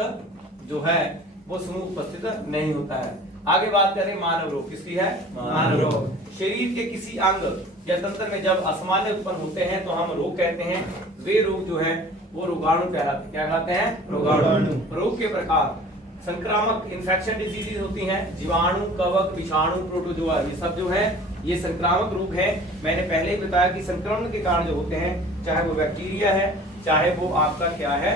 जो है वो समूह उपस्थित नहीं होता है। आगे बात करें मानव रोग किसकी है? मानव रोग। शरीर के किसी अंग या तंत्र में जब असामान्य उत्पन्न होते हैं तो हम रोग कहते हैं। वे रोग जो है वो रोगाणु कहलाते हैं। क्या कहलाते हैं? रोगाणु। रोग के प्रकार संक्रामक इन्फेक्शन डिजीजेज होती हैं, जीवाणु, कवक, विषाणु, प्रोटोजोआ, ये सब जो है ये संक्रामक रोग है। मैंने पहले ही बताया कि संक्रमण के कारण जो होते हैं चाहे वो बैक्टीरिया है चाहे वो आपका क्या है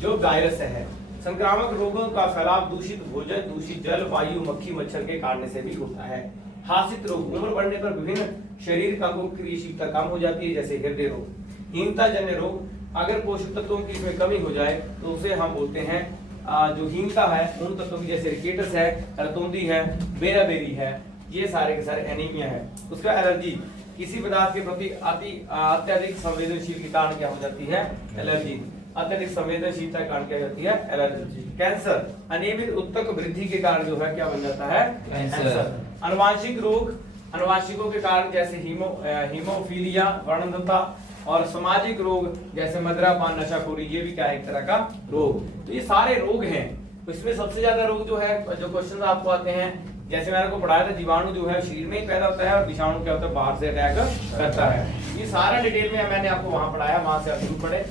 जो वायरस है। संक्रामक रोगों का फैलाव दूषित भोजन, दूषित जल, वायु, मक्खी मच्छर के काटने से भी होता है। हासित रोग, उम्र बढ़ने पर विभिन्न शरीर का क्रियाशीलता कम हो जाती है जैसे हृदय रोग। हीनता जन्य रोग, अगर पोषक तत्वों की इसमें कमी हो जाए तो उसे हम बोलते हैं जो हीनता है उन तत्वों की, जैसे रिकेटस है, रतौंधी है, बेराबेरी है, ये सारे के सारे एनीमिया है। उसका एलर्जी, किसी पदार्थ के प्रति अत्यधिक संवेदनशील के कारण क्या हो जाती है? एलर्जी। अत्यधिक संवेदनशीलता के कारण क्या होती है? एलर्जी। कैंसर, अनियमित उत्तक वृद्धि के कारण जो है क्या बन जाता है? कैंसर। अनुवांशिक रोग, अनुवांशिकों के कारण जैसे हीमोफीलिया, वर्णनता, और सामाजिक रोग जैसे मदिरापान, नशाखोरी, ये भी क्या है? एक तरह का रोग। तो ये सारे रोग हैं। तो इसमें सबसे ज्यादा रोग जो है जो क्वेश्चन आपको आते हैं, जैसे मैंने आपको पढ़ाया था जीवाणु जो है शरीर में ही पैदा होता है और विषाणु क्या होता है? बाहर से अटैक करता है। ये सारा डिटेल में मैंने आपको वहां पढ़ाया, वहां से आप जरूर पढ़े।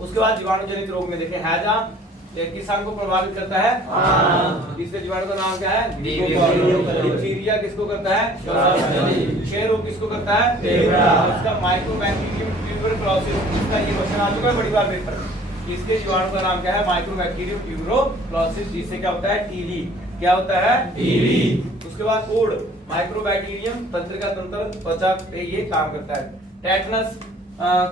उसके बाद जीवाणु जनित रोग में देखें हैजा किस अंग को प्रभावित करता है? इसके जीवाणु का नाम क्या है? डिप्थीरिया किसको करता है? क्षय रोग किसको करता है? इसका माइक्रोबैक्टीरियम ट्यूबरक्लोसिस, इसका ये क्वेश्चन आ चुका है बड़ी बार पेपर में। इसके जीवाणु का नाम क्या है? माइक्रोबैक्टीरियम ट्यूबरक्लोसिस, जिससे क्या होता है? टीबी। क्या होता है? टीबी। उसके बाद कोड, माइक्रोबैक्टीरियम तंत्रिका तंत्र त्वचा पे ये काम करता है। टेटनस,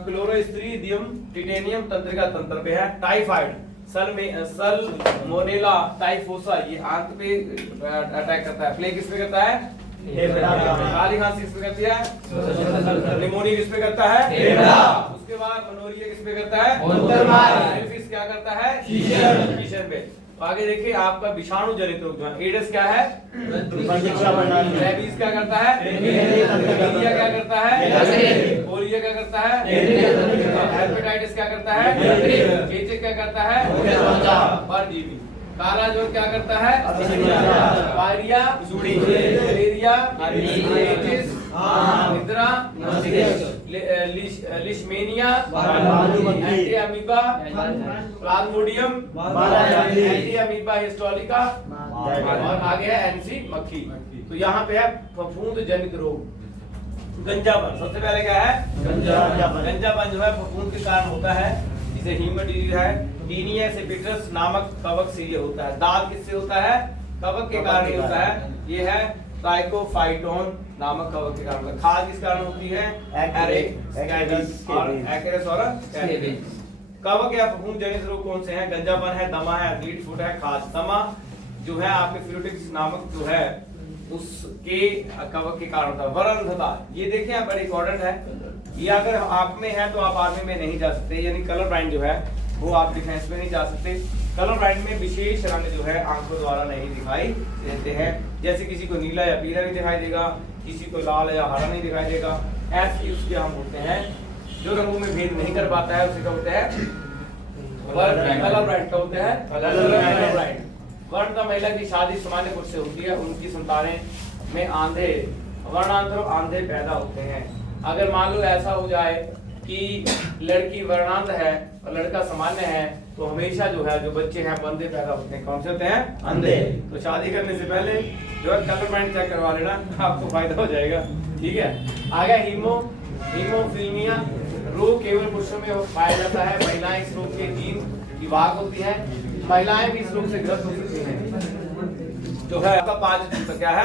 क्लोरोस्ट्रीडियम टिटेनियम तंत्रिका तंत्र पे है। टाइफाइड, सल्मोनेला टाइफोसा, ये आंत पे अटैक करता है। प्लेग किस पे करता है? काली खांसी किस पे करती है? निमोनिया किस पे करता है? उसके बाद मनोरिया किस पे करता है? टाइफिस क्या करता है? शीशर पे। तो आगे देखिए आपका विषाणु जनित रोग जो है, एड्स क्या है? रेबीज क्या करता है? मलेरिया क्या करता है? पोलियो क्या करता है? हेपेटाइटिस क्या करता है? चेचक क्या करता है? परजीवी। काला ज्वर क्या करता है? डायरिया, मलेरिया, निद्रा, लिशमेनिया, anti amoeba, Plasmodium, anti amoeba histolytica, और आगे है एनसी मक्खी। तो यहाँ पे है फफूंद जनित रोग। गंजापन, सबसे पहले क्या है? गंजापन जो है फफूंद के कारण होता है, जिसे हीमोडिजीज है। टीनिया सेपिटस नामक कवक से ये होता है। दाद किससे होता है? कवक के कारण ही होता है। ये है ट्राइकोफाइटोन नामक कवक के कारण। खाद किस कारण होती है? एक्रेस और कवक या फफूंद जनित रोग कौन से हैं? गंजापन है, दमा है, एथलीट फुट है, खाज। दमा जो है आपके फ्लूटिक्स नामक जो है उसके कवक के कारण होता है। वरअंधता, ये देखिए आप, बड़ी इंपॉर्टेंट है। ये अगर आप में है तो आप आर्मी में नहीं जा सकते, यानी कलर ब्लाइंड जो है वो आप डिफेंस में नहीं जा सकते। कलर ब्लाइंड में विशेष रंग जो है आंखों द्वारा नहीं दिखाई देते हैं, जैसे किसी को नीला या पीला नहीं दिखाई देगा, किसी को लाल या हरा नहीं दिखाई देगा। ऐसे उसके हम बोलते हैं जो रंगों में भेद नहीं कर पाता है उसे क्या बोलते हैं? Colour blind. क्या बोलते हैं? Colour blind. वर्णता महिला की शादी सामान्य पुरुष से होती है, उनकी संतानें में आंधे वर्णांतर आंधे पैदा होते हैं। अगर मान लो ऐसा हो जाए कि लड़की वर्णांध है और लड़का सामान्य है, तो हमेशा जो है जो बच्चे हैं बंदे पैदा होते हैं। कौन से होते हैं? अंधे। तो शादी करने से पहले जो है कलर ब्लाइंड चेक करवा लेना, आपको फायदा हो जाएगा। ठीक है, आगे हीमोफीलिया रोग केवल पुरुषों में पाया जाता है। महिलाएं इस रोग के जीन की वाहक होती हैं। महिलाएं भी इस रोग से ग्रस्त हो सकती हैं। जो है आपका 5 तंत्र क्या है?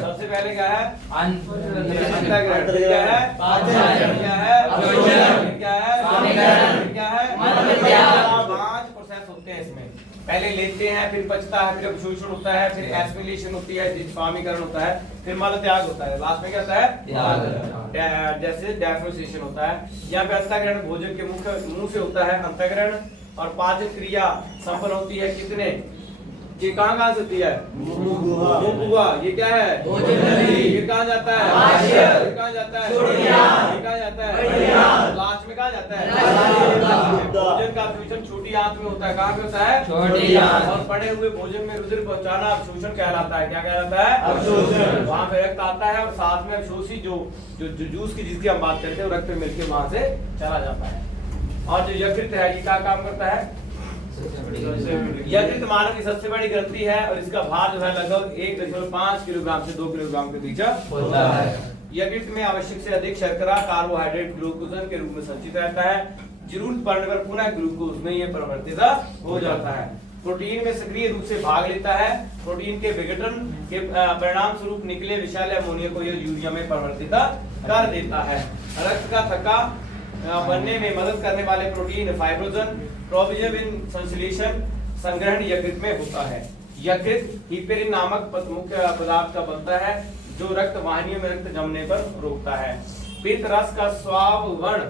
सबसे पहले क्या है? अंतःग्रहण। क्या है? क्या है? क्या है? 5 प्रोसेस होते हैं इसमें। पहले लेते हैं, फिर पचता है, फिर अवशोषण होता है, फिर एस्मिलेशन होती है, स्वामीकरण होता है, फिर मल त्याग होता है, लास्ट में क्या होता है? जैसे डेफिनेशन होता है। यहाँ पे अंतःग्रहण भोजन के मुंह से होता है अंतःग्रहण, और पाचन क्रिया संपन्न होती है कितने? ये कहाँ से होती है? मुंह। ये क्या है? फिर कहाँ जाता है? फिर कहाँ जाता है? फिर कहाँ जाता है? लास्ट में कहाँ जाता है? भोजन का अवशोषण छोटी आंत में होता है। कहाँ पे होता है? छोटी आंत। और पड़े हुए भोजन में रुधिर पहुंचाना अवशोषण कहलाता है। क्या कहलाता है? अवशोषण। वहाँ पे रक्त आता है और साथ में अवशोषित जो जूस की जिसकी हम बात करते हैं वो रक्त में मिलकर वहाँ से चला जाता है। और जो यकृत है ये क्या काम करता है? यकृत मानव की सबसे बड़ी ग्रंथि है और इसका भार जो है लगभग 1.5 किलोग्राम से 2 किलोग्राम के बीच होता है। यकृत में आवश्यक से अधिक शर्करा कार्बोहाइड्रेट ग्लूकोज के रूप में संचित रहता है। जरूरत पड़ने पर पुनः ग्लूकोज में ये परिवर्तित हो जाता है। प्रोटीन में सक्रिय रूप से भाग लेता है। प्रोटीन के विघटन के परिणाम स्वरूप निकले विषैले अमोनिया को यह यूरिया में परिवर्तित कर देता है। रक्त का थक्का बनने में मदद करने वाले प्रोटीन फाइब्रोजन प्रोबिजन संश्लेषण संग्रहण यकृत में होता है। यकृत हिपेरिन नामक मुख्य पदार्थ का बनता है जो रक्त वाहिनियों में रक्त जमने पर रोकता है। पित्त रस का स्वाव वर्ण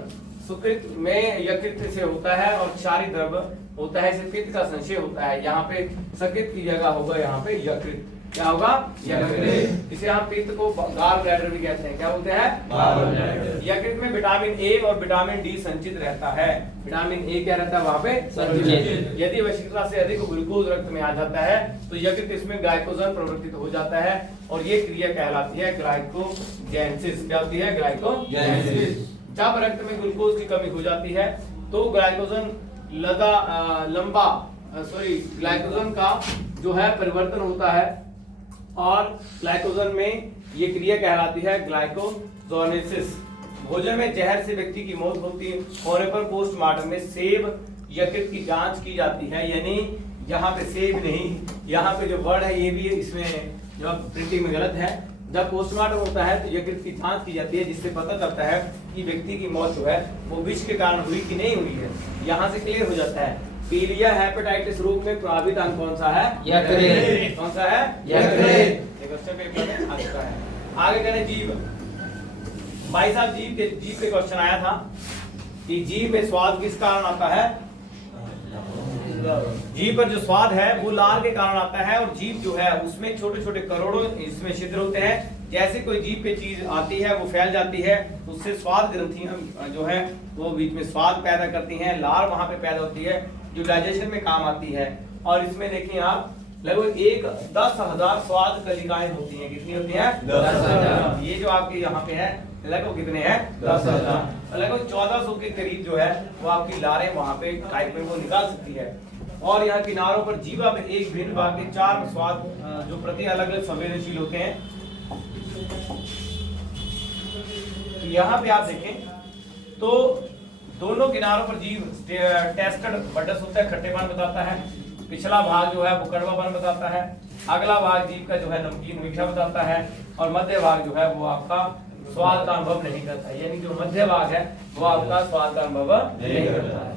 सुकृत में यकृत से होता है और क्षारी द्रव्य होता है, इसे पित्त का संशय होता है। यहाँ पे सकृत की जगह होगा यहाँ पे यकृत। क्या होगा? यकृत। इसे हम पित्त को गाल ब्लैडर भी कहते हैं। क्या बोलते हैं? यकृत में विटामिन ए और विटामिन डी संचित रहता है। विटामिन ए क्या रहता है वहाँ पे? संचित। यदि आवश्यकता से अधिक ग्लूकोज रक्त में आ जाता है तो यकृत इसमें ग्लाइकोजन प्रवर्तित हो जाता है और ये क्रिया कहलाती है ग्लाइकोजेनेसिस। क्या होती है? ग्लाइकोजेनेसिस। जब रक्त में ग्लूकोज की कमी हो जाती है तो ग्लाइकोजन का जो है परिवर्तन होता है और ग्लाइकोजन में ये क्रिया कहलाती है ग्लाइकोजोनेसिस। भोजन में जहर से व्यक्ति की मौत होने पर पोस्टमार्टम में सेब यकृत की जांच की जाती है। यानी यहाँ पे सेब नहीं, यहाँ पे जो वर्ड है ये भी इसमें जो प्रिंटिंग में गलत है। जब पोस्टमार्टम होता है तो यकृत की जांच की जाती है जिससे पता चलता है कि व्यक्ति की मौत जो है वो विष के कारण हुई कि नहीं हुई है। यहाँ से क्लियर हो जाता है। पीलिया हेपेटाइटिस रोग में प्रभावित अंग कौन सा है? यकृत। कौन सा है? यकृत। क्वेश्चन पेपर में आ चुका है। आगे करें जीभ। भाई साहब जीभ के क्वेश्चन आया था कि जीभ में स्वाद किस कारण आता है? जीभ पर जो स्वाद है वो लार के कारण आता है और जीभ जो है उसमें छोटे छोटे करोड़ों इसमें छिद्र होते हैं। जैसे कोई जीभ पे चीज आती है वो फैल जाती है, उससे स्वाद ग्रंथियां जो है वो बीच में स्वाद पैदा करती हैं। लार वहां पे पैदा होती है जो डाइजेशन में काम आती है। और इसमें देखिए आप लगभग 10,000 स्वाद कलिकाएं होती हैं। कितनी होती हैं? 10,000। ये जो आपके यहाँ पे है लगभग कितने हैं? 10,000। लगभग 1400 के करीब जो है वो आपकी लारें वहां पे काइट में वो निकाल सकती है। और यहाँ किनारों पर जीवा में एक भिन्न भाग के 4 स्वाद जो प्रति अलग अलग संवेदनशील होते हैं। यहाँ पे आप देखें तो दोनों किनारों पर जीव टेस्टेड बडस होता है, खट्टेपन बताता है। पिछला भाग जो है वो कड़वापन बताता है। अगला भाग जीव का जो है नमकीन मीठा बताता है और मध्य भाग जो है वो आपका स्वाद का अनुभव नहीं करता है। यानी जो मध्य भाग है वो आपका स्वाद का अनुभव नहीं करता है।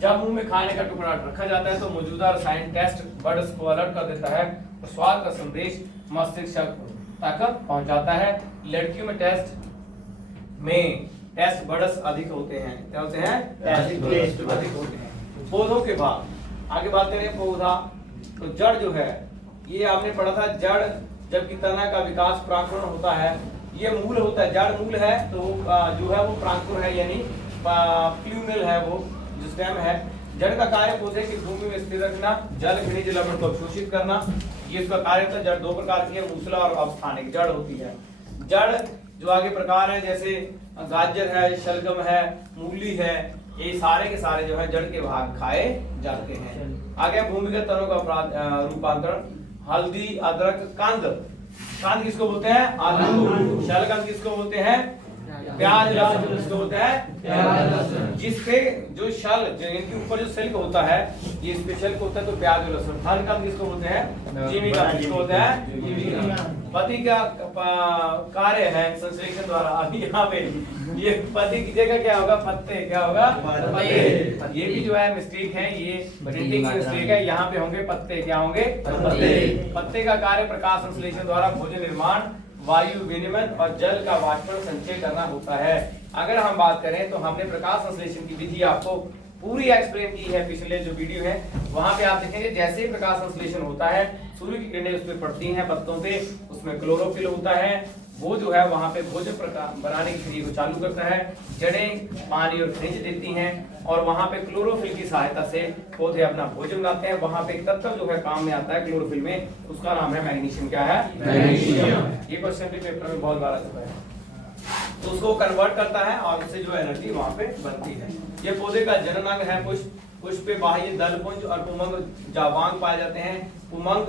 जब मुंह में खाने का टुकड़ा रखा जाता है तो मौजूदा रसायन टेस्ट बड्स को अलर्ट कर देता है और स्वाद का संदेश मस्तिष्क तक पहुंचाता है। लड़कियों में टेस्ट बर्ड्स अधिक होते हैं। क्या होते हैं? टेस्ट अधिक होते हैं। पौधों के बाद आगे बात करें पौधा, तो जड़ जो है ये आपने पढ़ा था, जड़ जबकि तना का विकास प्रांकुरण होता है, ये मूल होता है। जड़ मूल है तो जो है वो प्रांकुर है, यानी प्लूमल है, वो जो स्टेम है। जड़ का कार्य पौधे की भूमि में स्थिर रखना, जल खनिज लवण को अवशोषित करना, ये इसका कार्य होता है। जड़ दो प्रकार की है, मूसला और अवस्थानिक जड़ होती है। जड़ जो आगे प्रकार है जैसे गाजर है, शलगम है, मूली है, ये सारे के सारे जो है जड़ के भाग खाए जाते हैं। आगे भूमिगत तनों का रूपांतरण, हल्दी, अदरक, कंद। कंद किसको बोलते हैं? आलू। शलगम किसको बोलते हैं? प्याज। लहसुन किसको बोलते हैं? जिसपे जो शल जो इनके ऊपर जो सिल्क होता है, ये स्पेशल होता है, तो प्याज और लहसुन। हर कंद किसको बोलते हैं? जीविका। किसको बोलते हैं? जीविका। पति का कार्य है संश्लेषण द्वारा। अभी यहाँ पे ये पति की जगह क्या होगा? पत्ते। क्या होगा? पत्ते। ये भी जो है मिस्टेक है, ये प्रिंटिंग की मिस्टेक है। यहाँ पे होंगे पत्ते। क्या होंगे? पत्ते। पत्ते का कार्य प्रकाश संश्लेषण द्वारा भोजन निर्माण, वायु विनिमय और जल का वाष्पन संचय करना होता है। अगर हम बात करें तो हमने प्रकाश संश्लेषण की विधि आपको पूरी एक्सप्लेन की है, पिछले जो वीडियो है वहां पे आप देखेंगे। जैसे ही प्रकाश संश्लेषण होता है, सूर्य की किरणें उस पर पड़ती हैं पत्तों पे, उसमें क्लोरोफिल होता है, वो जो है वहां पे भोजन बनाने की क्रिया को चालू करता है। जड़ें पानी और खनिज देती हैं और वहां पे क्लोरोफिल की सहायता से पौधे अपना भोजन बनाते हैं। वहां पे एक तत्व जो है काम में आता है क्लोरोफिल में, उसका नाम है मैग्नीशियम। क्या है? मैग्नीशियम। ये क्वेश्चन भी पेपर में बहुत बार आता है, तो उसको कन्वर्ट करता है और उससे जो एनर्जी वहां पे बनती है। ये पौधे का जननांग है। पुष्प पे बाह्य दलपुंज और पुमंग जावांग पाए जाते हैं। पुमंग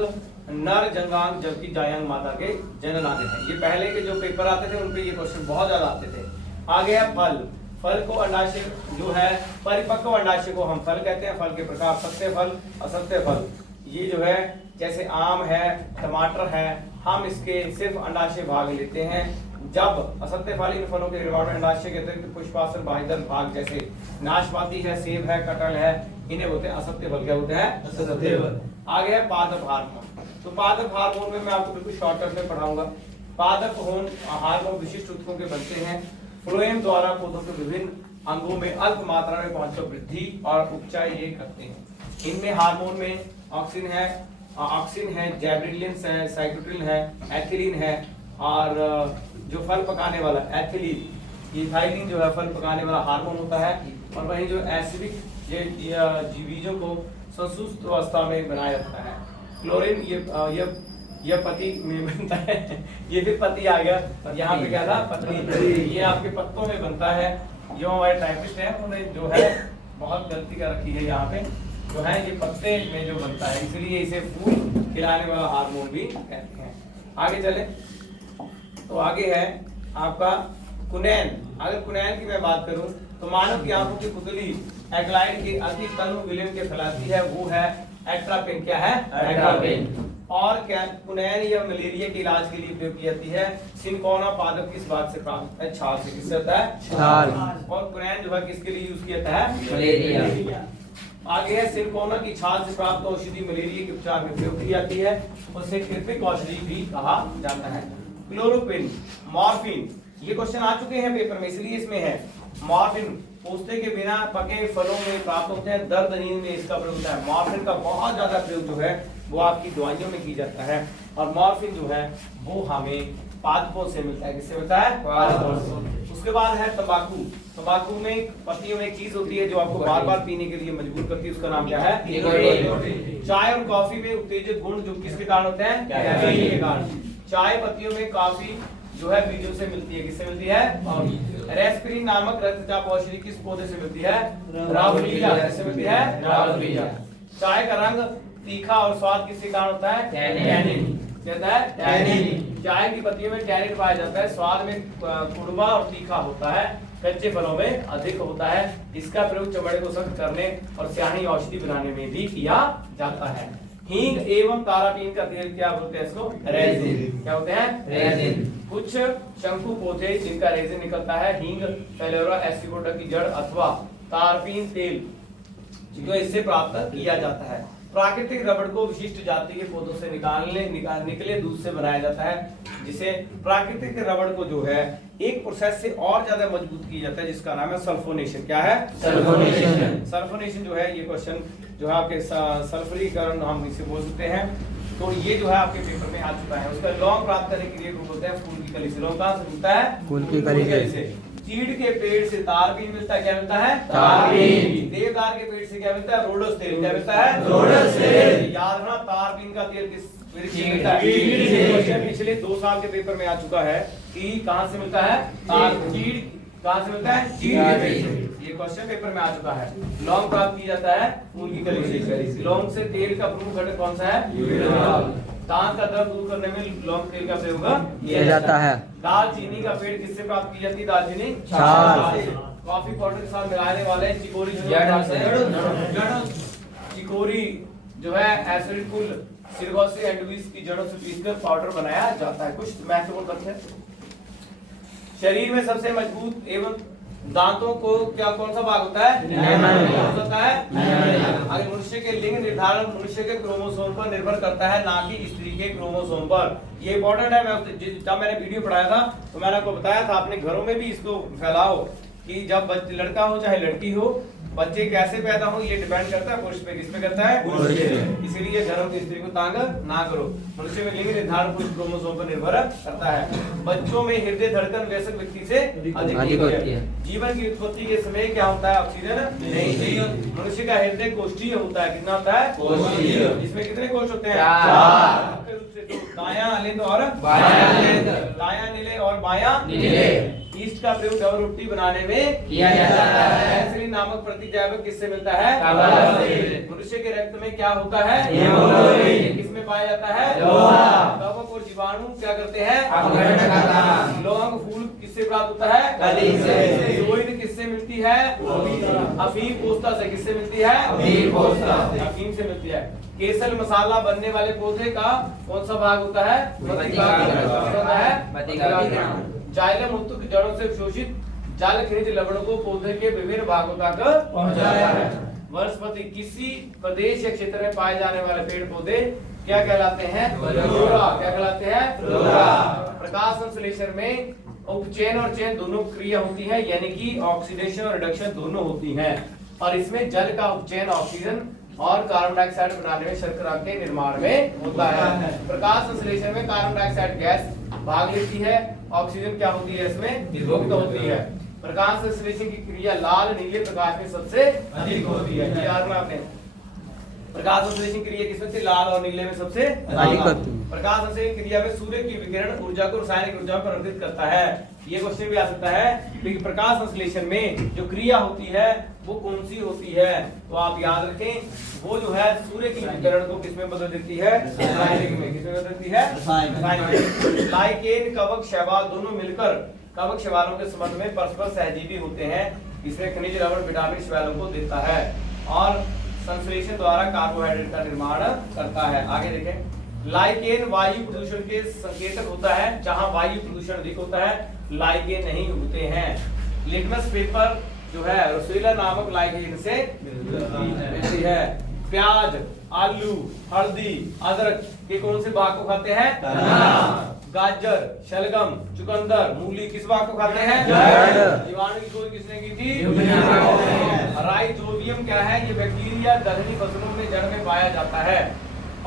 नर जंगांग जबकि जायांग मादा के जननांग है। ये पहले के जो पेपर आते थे उनपे ये क्वेश्चन बहुत ज्यादा आते थे। आगे है फल। फल को अंडाशय जो है, परिपक्व अंडाशय को हम फल कहते हैं। फल के प्रकार सत्य फल, असत्य फल। ये जो है जैसे आम है, टमाटर है, हम इसके सिर्फ अंडाशय भाग लेते हैं। जब असत्य फल इन फलों के निर्माण में अंडाशय के अतिरिक्त पुष्पासन बाह्यदल भाग जैसे नाशपाती है, सेब है, कटहल है, इन्हें बोलते हैं असत्य फल। क्या बोलते हैं? असत्य फल। आगे है पादप हार्मोन। तो पादप हार्मोन में मैं आपको बिल्कुल शॉर्टकट में पढ़ाऊंगा। पादप हार्मोन विशिष्ट ऊतकों के बनते हैं। फ्लोएम द्वारा पौधों के विभिन्न अंगों में अल्प मात्रा में पहुंचकर वृद्धि और उपचार ये करते हैं। इनमें हार्मोन में ऑक्सिन है, जैब्रिलिन्स है, साइटोकिन है, एथिलीन है, और जो फल पकाने वाला एथिलीन, इथाइलिन जो है फल पकाने वाला हार्मोन होता है। और वही जो एसिडिक ये जीवीजों को संतुष्ट अवस्था में बनाए रखता है। क्लोरीन ये पति में बनता है। ये भी पति आ गया, और यहाँ पे क्या था? पत्नी। ये आपके पत्तों में बनता है। जो हमारे टाइपिस्ट है उन्होंने जो है बहुत गलती कर रखी है, यहाँ पे जो है ये पत्ते में जो बनता है, इसलिए इसे फूल खिलाने वाला हार्मोन भी कहते हैं। आगे चले तो आगे है आपका कुनैन। अगर कुनैन की मैं बात करूं तो मानव की आंखों की पुतली एक्लाइड के अति तनु विलयन के फैलाती है, वो है एट्रापिन। क्या है? एट्रापिन। और क्या कुनैन यह मलेरिया के इलाज के लिए उपयोग की जाती है। सिनकोना पादप किस बात से प्राप्त होता है? छाल से। किससे होता है? छाल। और कुनैन जो है किसके लिए यूज किया जाता है? मलेरिया। आगे है सिनकोना की छाल से प्राप्त औषधि मलेरिया के उपचार में उपयोग की जाती है, उसे कृत्रिम औषधि भी कहा जाता है। क्लोरोक्विन, मॉर्फिन, ये क्वेश्चन आ चुके हैं पेपर में, इसलिए इसमें है। मॉर्फिन पोस्ते के बिना पके फलों में प्राप्त होते हैं, दर्द नींद में इसका प्रयोग होता है। मॉर्फिन का बहुत ज्यादा प्रयोग जो है वो आपकी दवाइयों में की जाता है। और मॉर्फिन जो है वो हमें पादपों से मिलता है। किससे मिलता है? पादपों से। उसके बाद है तंबाकू। तंबाकू में पत्तियों में एक चीज होती है जो आपको बार बार पीने के लिए मजबूर करती है, उसका नाम क्या है? निकोटीन। चाय और कॉफी में उत्तेजक गुण जो किसके कारण होते हैं? कैफीन के कारण। चाय पत्तियों में काफी जो है बीजों से मिलती है। किससे मिलती है? रेस्पिरिन नामक रक्तचाप औषधि किस पौधे से मिलती है? राउलीजा। किससे मिलती है? राउलीजा। चाय का रंग तीखा और स्वाद किसके कारण होता है? टैनिन। कहता है टैनिन। चाय की पत्तियों में टैनिन पाया जाता है, स्वाद में कड़वा और तीखा होता है, कच्चे फलों में अधिक होता है। इसका प्रयोग चमड़े को सख्त करने और स्याही औषधि बनाने में भी किया जाता है। हींग एवं तारापीन का तेल क्या बोलते हैं? इसको रेजिन। क्या होते हैं? रेजिन। कुछ शंकु पौधे जिनका रेजिन निकलता है, हींग, फेलोरा एस्टिकोटा की जड़ अथवा तारपीन तेल जो इससे प्राप्त किया जाता है। प्राकृतिक रबड़ को विशिष्ट जाति के पौधों से निकले दूध से बनाया जाता है, जिसे प्राकृतिक रबड़ को जो है एक प्रोसेस से और ज्यादा मजबूत किया जाता है, जिसका नाम है सल्फोनेशन। क्या है? सल्फोनेशन। सल्फोनेशन जो है ये क्वेश्चन जो है आपके सल्फरीकरण हम इसे बोल सकते हैं। तो ये जो है आपके पेपर में आ चुका है। उसका लौंग प्राप्त करने के लिए बोलते हैं फूल की कली से। लौंग कहाँ से मिलता है? फूल की कली से। चीड़ के पेड़ से तारपीन मिलता है। क्या मिलता है? तारपीन। देवदार के पेड़ से क्या मिलता है? रोडस तेल। क्या मिलता है? रोडस तेल। याद रखना, तारपीन का तेल किस पेड़ से चीड़ मिलता है? चीड़ से। क्वेश्चन पिछले 2 साल के पेपर में आ चुका है कि कहां से मिलता है? चीड़। कहां से मिलता है? चीड़ के पेड़ से। ये क्वेश्चन पेपर में आ चुका है। लौंग प्राप्त किया जाता है फूल की कली से। लौंग से तेल का प्रमुख घटक कौन सा है? यूरियल। दांत का दर्द दूर करने में लौंग तेल का प्रयोग किया जाता है। दालचीनी का पेड़ किससे प्राप्त की जाती है? दालचीनी छाल से। कॉफी पाउडर के साथ मिलाने वाले चिकोरी जड़ से। चिकोरी जो है एसिडिकुल सिरगोसी एंडोविस की जड़ों से पीसकर पाउडर बनाया जाता है। कुछ महत्वपूर्ण तथ्य। शरीर में सबसे मजबूत एवं दांतों को क्या कौन सा भाग होता है? कौन होता है? आगे मनुष्य के लिंग निर्धारण मनुष्य के क्रोमोसोम पर निर्भर करता है, ना कि स्त्री के क्रोमोसोम पर। ये इंपॉर्टेंट है। जब मैंने वीडियो पढ़ाया था तो मैंने आपको बताया था, अपने घरों में भी इसको फैलाओ कि जब लड़का हो चाहे लड़की हो, बच्चे कैसे पैदा हो ये डिपेंड करता है पुरुष पे। किस पे करता है? पुरुष पे। इसीलिए घरों की स्त्री को तंग ना करो। मनुष्य में लिंग निर्धारण पुरुष क्रोमोसोम पर निर्भर करता है। बच्चों में हृदय धड़कन वयस्क व्यक्ति से अधिक होती है। जीवन की उत्पत्ति के समय क्या होता है? ऑक्सीजन नहीं। मनुष्य का हृदय कोष्ठीय होता है। कितना होता है? कोष्ठीय। इसमें कितने कोष होते हैं? 4। मुख्य रूप से 2, दायां अलिंद और बायां अलिंद। दायां नीले और बायां नीले। ईस्ट का प्रयोग डबल रोटी बनाने में किया जाता है। पेनिसिलिन नामक प्रतिजैविक किससे मिलता है? कपास से। मनुष्य के रक्त में क्या होता है? हीमोग्लोबिन। किसमें पाया जाता है? लोहा। कवक और जीवाणु क्या करते हैं? अपघटन करता है। लौंग फूल किससे प्राप्त होता है? कली से। हेरोइन किससे मिलती है? अफीम पोस्ता से। किससे मिलती है? अफीम पोस्ता। अफीम से मिलती है। केसर मसाला बनने वाले पौधे का कौन सा भाग होता है? होता है जाइलम उत्तक जड़ों से शोषित जाल खनिज लवणों को पौधे के विभिन्न भागों तक पहुंचाया है। वनस्पति किसी प्रदेश या क्षेत्र में पाए जाने वाले पेड़ पौधे क्या कहलाते हैं? फ्लोरा। क्या कहलाते हैं? फ्लोरा। प्रकाश संश्लेषण में उपचयन और चयन दोनों क्रिया होती है, यानी कि ऑक्सीडेशन और रिडक्शन दोनों होती हैं। और इसमें जल का उपचयन ऑक्सीजन और कार्बन डाइऑक्साइड बनाने में शर्करा के निर्माण में होता है। प्रकाश संश्लेषण में कार्बन डाइऑक्साइड गैस भाग लेती है, ऑक्सीजन क्या होती है? इसमें विभक्त होती है। प्रकाश संश्लेषण की क्रिया लाल नीले प्रकाश में सबसे अधिक होती है। ये याद रखना आपने। प्रकाश संश्लेषण क्रिया किसमें से? लाल और नीले में सबसे अधिक होती है। प्रकाश संश्लेषण क्रिया में सूर्य की विकिरण ऊर्जा को रासायनिक ऊर्जा में परिवर्तित करता है। ये क्वेश्चन भी आ सकता है कि प्रकाश संश्लेषण में जो क्रिया होती है वो कौन सी होती है? तो आप याद रखें, वो जो है सूर्य की विकिरण को किसमें बदल देती है? रासायनिक में। किसमें बदल देती है? रासायनिक। लाइकेन कवक शैवाल दोनों मिलकर कवक शैवालों के संबंध में परस्पर सहजीवी होते हैं। इसमें खनिज लवण विटामिन शैवालों को देता है और संश्लेषण द्वारा कार्बोहाइड्रेट का निर्माण करता है। आगे देखें, लाइकेन वायु प्रदूषण के संकेतक होता है। जहां वायु प्रदूषण अधिक होता है लाइकेन नहीं उगते हैं। लिटमस पेपर जो है रोसेला नामक लाइकेन से मिलती है। प्याज, आलू, हल्दी, अदरक के कौन से भाग को खाते हैं? गाजर, शलगम, चुकंदर, मूली किस भाग को खाते हैं? जीवाणु की खोज किसने की थी? राइजोबियम क्या है? ये बैक्टीरिया दलहनी फसलों में जड़ में पाया जाता है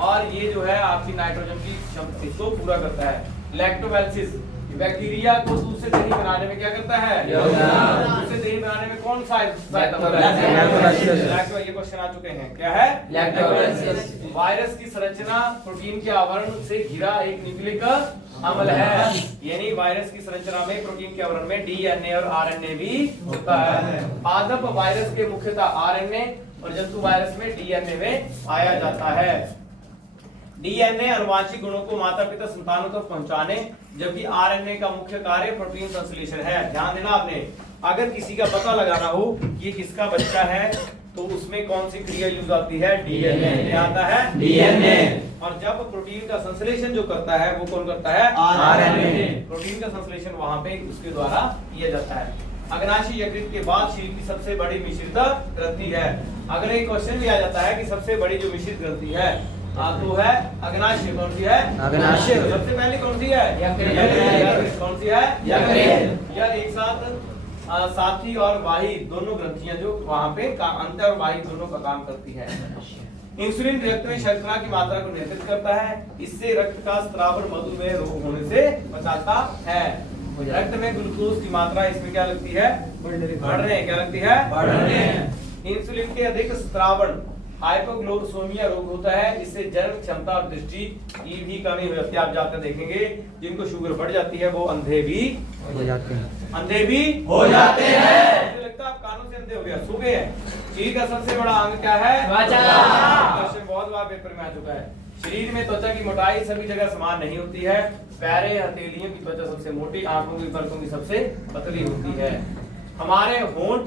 और ये जो है आपकी नाइट्रोजन की क्षमता को पूरा करता है। लैक्टोबैसिलस बैक्टीरिया को दूध से दही बनाने में क्या करता है? दूध से दही बनाने में कौन सा ये क्वेश्चन आ चुके हैं। क्या है? लैक्टोबैसिलस। वायरस की संरचना प्रोटीन के आवरण से घिरा एक न्यूक्लिक अम्ल है, यानी वायरस की संरचना में प्रोटीन के आवरण में डीएनए और आरएनए भी होता है। पादप वायरस के मुख्यतः आरएनए और जंतु वायरस में डीएनए में पाया जाता है। डीएनए अनुवांशिक गुणों को माता पिता संतानों तक पहुंचाने, जबकि आरएनए का मुख्य कार्य प्रोटीन संश्लेषण है। ध्यान देना आपने, अगर किसी का पता लगाना हो ये किसका बच्चा है तो उसमें कौन सी क्रिया यूज आती है? डीएनए। क्या आता है? डीएनए। और जब प्रोटीन का संश्लेषण जो करता है वो कौन करता है? आरएनए। प्रोटीन का संश्लेषण वहां पे उसके द्वारा किया जाता है। अग्नाशय यकृत के बाद शरीर की सबसे बड़ी मिश्रित ग्रंथि है। अगर एक क्वेश्चन भी आ जाता है कि सबसे बड़ी जो मिश्रित ग्रंथि है तो है अग्नाशय। कौन सी है? अग्नाशय। सबसे पहली कौन सी है? यकृत। कौन सी है? यकृत। यह एक साथ साथी और वाही दोनों ग्रंथियां जो वहां पे अंत और वाही दोनों का काम करती है। इंसुलिन रक्त में शर्करा की मात्रा को नियंत्रित करता है। इससे रक्त का स्रावन मधुमेह रोग होने से बचाता है। रक्त में ग्लूकोज की मात्रा इसमें क्या लगती है? बढ़ने। क्या लगती है? बढ़ने। इंसुलिन के अधिक स्रावन हाइपोग्लाइसेमिया रोग होता है। इससे जन्म क्षमता और दृष्टि की भी कमी हो जाती है। आप जाकर देखेंगे जिनको शुगर बढ़ जाती है वो अंधे भी हो जाते हैं। अंधे भी हो जाते हैं। मुझे लगता है आप कानों से अंधे हो गए, सो गए हैं। शरीर का सबसे बड़ा अंग क्या है? त्वचा। क्वेश्चन बहुत बार पेपर में आ चुका है। शरीर में त्वचा की मोटाई सभी जगह समान नहीं होती है। पैरे हथेलियों की त्वचा सबसे मोटी, आंखों की पलकों की सबसे पतली होती है। हमारे होंठ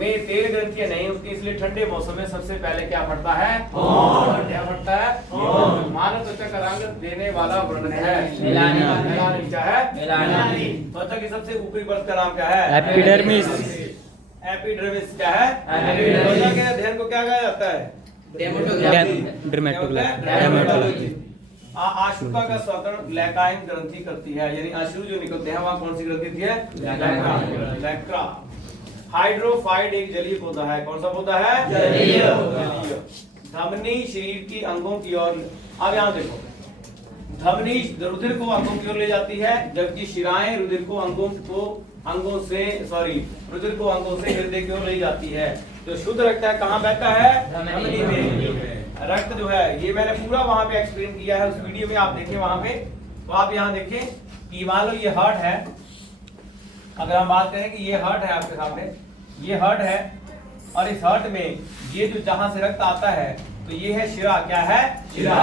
में तेल ग्रंथियां नहीं होती, इसलिए ठंडे मौसम में सबसे पहले क्या फटता है? होंठ। क्या फटता है? होंठ। मानव त्वचा का रंग देने वाला वर्ण है मेलानिन। मेलानिन। क्या है? मेलानिन। त्वचा की सबसे ऊपरी परत का नाम क्या है? एपिडर्मिस। एपिडर्मिस क्या है? एपिडर्मिस। त्वचा के अध्ययन को क्या कहा जाता है? डर्मेटोग्राफी। आशुका का स्वतंत्र लैकाइन ग्रंथि करती है, यानी अश्रु जो निकलते हैं वहां कौन सी ग्रंथि होती है? लैक्रा। हाइड्रोफाइड एक जलीय पौधा है। कौन सा पौधा है? जलीय। धमनी शरीर की अंगों की ओर, अब यहाँ देखो, धमनी रुधिर को अंगों की ओर ले जाती है, जबकि शिराएं रुधिर को अंगों से हृदय की ओर ले जाती है। तो शुद्ध रक्त है कहाँ बहता है? धमनी में। रक्त जो है ये मैंने पूरा वहां पे एक्सप्लेन किया है, उस वीडियो में आप देखें वहां पे। तो आप यहाँ देखें कि मान लो ये हार्ट है। अगर हम बात करें कि ये हार्ट है आपके सामने, ये हार्ट है और इस हार्ट में ये जो जहां से रक्त आता है तो ये है शिरा। क्या है? शिरा।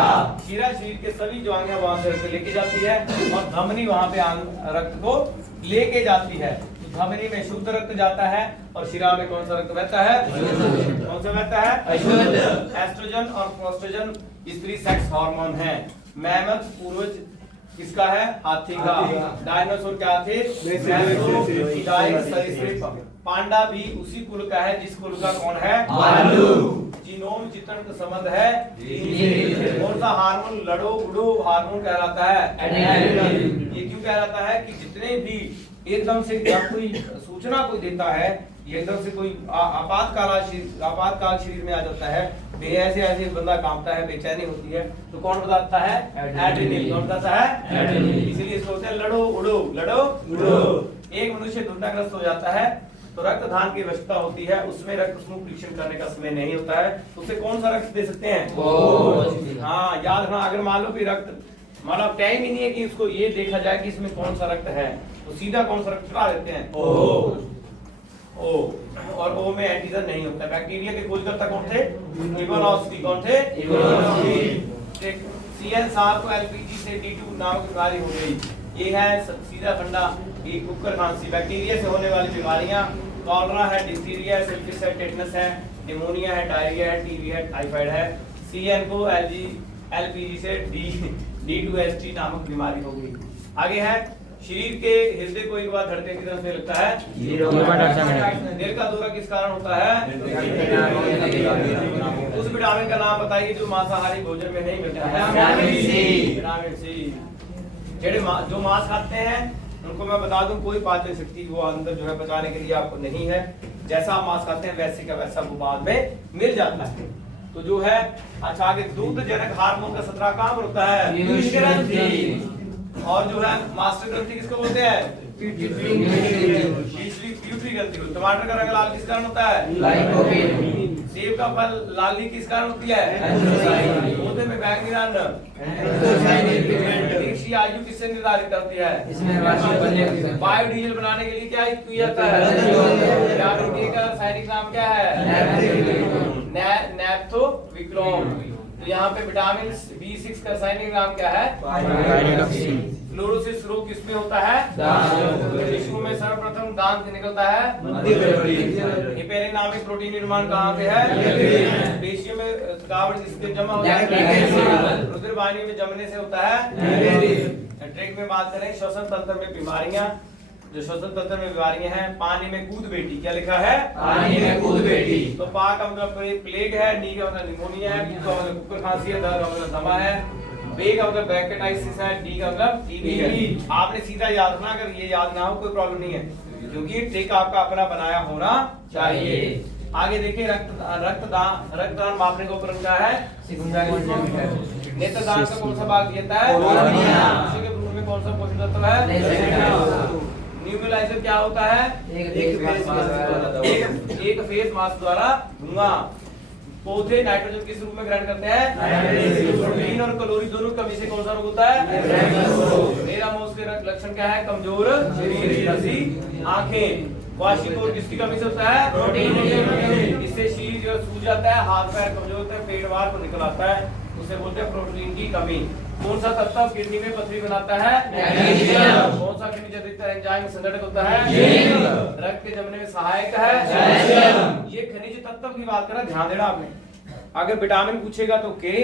शिरा शरीर के सभी जो अंग है वहां से रक्त लेके जाती है और धमनी वहां पे रक्त को लेके जाती है। तो धमनी में शुद्ध रक्त जाता है और शिरा में कौन सा रक्त बहता है? कौन सा बहता है? अशुद्ध। एस्ट्रोजन और प्रोस्ट्रोजन स्त्री सेक्स हार्मोन है। मैमथ पूर्वज किसका है? हाथी का। डायनासोर क्या थे? सरीसृप। पांडा भी उसी कुल का है जिस कुल का कौन है? भालू। जीनोम चित्रण संबंध है। कौन सा हार्मोन लड़ो उड़ो हार्मोन कहलाता है? ये क्यों कहलाता है कि जितने भी एकदम से जब कोई सूचना कोई देता है, एकदम से कोई आपातकाल शरीर में आ जाता है, ऐसे बंदा कांपता है, बेचैनी होती है, तो कौन बताता है? एड्रेनलिन। कौन बताता है? एड्रेनलिन। इसीलिए इसको बोलते हैं लड़ो उड़ो। लड़ो उड़ो। एक मनुष्य दुर्घटनाग्रस्त हो जाता है तो रक्तदान की आवश्यकता होती है, उसमें रक्त समूह परीक्षण करने का समय नहीं होता है, उसे कौन सा रक्त दे सकते हैं? हाँ याद रखना। अगर मान लो कि रक्त मतलब टाइम ही नहीं है कि इसको ये देखा जाए कि इसमें कौन सा रक्त है, तो सीधा कौन सा रक्त चढ़ा देते हैं? ओ। और ओ में एंटीजन नहीं होता। बैक्टीरिया के खोजकर्ता कौन थे? इवानोव्स्की। कौन थे? इवानोव्स्की। CN7 को LPG से D2 नामक बीमारी हो गई। ये है सीधा फंडा की कुकर खांसी। बैक्टीरिया से होने वाली बीमारियां कॉलरा है, डिप्थीरिया है, सिफिलिस है, टेटनस है, निमोनिया है, डायरिया है, टीबी है, टाइफाइड है। CN को LPG से D2ST नामक बीमारी हो गई। आगे है शरीर के हृदय को एक बार धड़कन की तरफ से लगता है। दिल का दौरा किस कारण होता है? उस विटामिन का नाम बताइए जो मांसाहारी भोजन में नहीं मिलता है। Vitamin C. जो मांस खाते हैं उनको मैं बता दूं कोई पाचन शक्ति वो अंदर जो है पचाने के लिए आपको नहीं है। जैसा आप मांस खाते हैं वैसे का वैसा वो बाद में मिल जाता है। तो जो है अच्छा आगे दूध जनक हार्मोन का सत्रह कहाँ पर होता है? पीयूष ग्रंथि। और जो है मास्टर ग्रंथि किसको बोलते हैं? पिट्यूटरी ग्रंथि। टमाटर का रंग लाल किस कारण होता है? लाइकोपीन। सेब का फल लाली किस कारण होती है? पौधे में बैंगनी रंग आयु किससे निर्धारित करती है? बायोडीजल बनाने के लिए क्या किया जाता है? विटामिन ए का रासायनिक नाम क्या है? नैप्थोविक्लोम। तो यहाँ पे विटामिन B6 का रासायनिक नाम क्या है? फ्लोरोसिस रोग किसमें होता है? शिशु में सर्वप्रथम दांत से निकलता है। हिपेरिन नामक प्रोटीन निर्माण कहाँ पे है? पेशियों में थकावट जिसके जमा होता है। रुधिर वाहिनी में जमने से होता है। ट्रैक में बात करें श्वसन तंत्र में बीमारियां जो श्वसन तंत्र में बीमारियां हैं, पानी में कूद बेटी, क्या लिखा है? पानी में कूद बेटी। तो पा का मतलब प्लेग है, नी का मतलब निमोनिया है, कू का मतलब कुकर खांसी है, द का मतलब दमा है, बे का मतलब ब्रैंकाइटिस है, डी का मतलब टीबी है। आपने सीधा याद रखना, अगर ये याद ना हो कोई प्रॉब्लम नहीं है, क्योंकि ट्रिक आपका अपना बनाया होना चाहिए। आगे देखिए रक्तदान मापने का उपकरण क्या है? नेत्रदान का कौन सा भाग देता है? उसी के रूप में कौन सा पोषक तत्व है? न्यूट्रलाइजर क्या होता है? एक फेज मास्क द्वारा धुआं। पौधे नाइट्रोजन किस रूप में ग्रहण करते हैं? प्रोटीन और कैलोरी दोनों कमी से कौन सा रोग होता है? मेरा मोस के लक्षण क्या है? कमजोर शरीर, आंखें। वाशिकोर किसकी कमी से होता है? प्रोटीन। इससे शरीर जो सूज जाता है, हाथ पैर कमजोर होता है, पेट बाहर को निकल आता है, उसे बोलते हैं प्रोटीन की कमी। कौन सा तत्व किडनी में पथरी बनाता है? मैग्नीशियम। कौन सा खनिज अधिकतर एंजाइम संघटक होता है? रक्त के जमने में सहायक है? ये खनिज तत्व की बात करें, ध्यान देना आपने। अगर विटामिन पूछेगा तो के,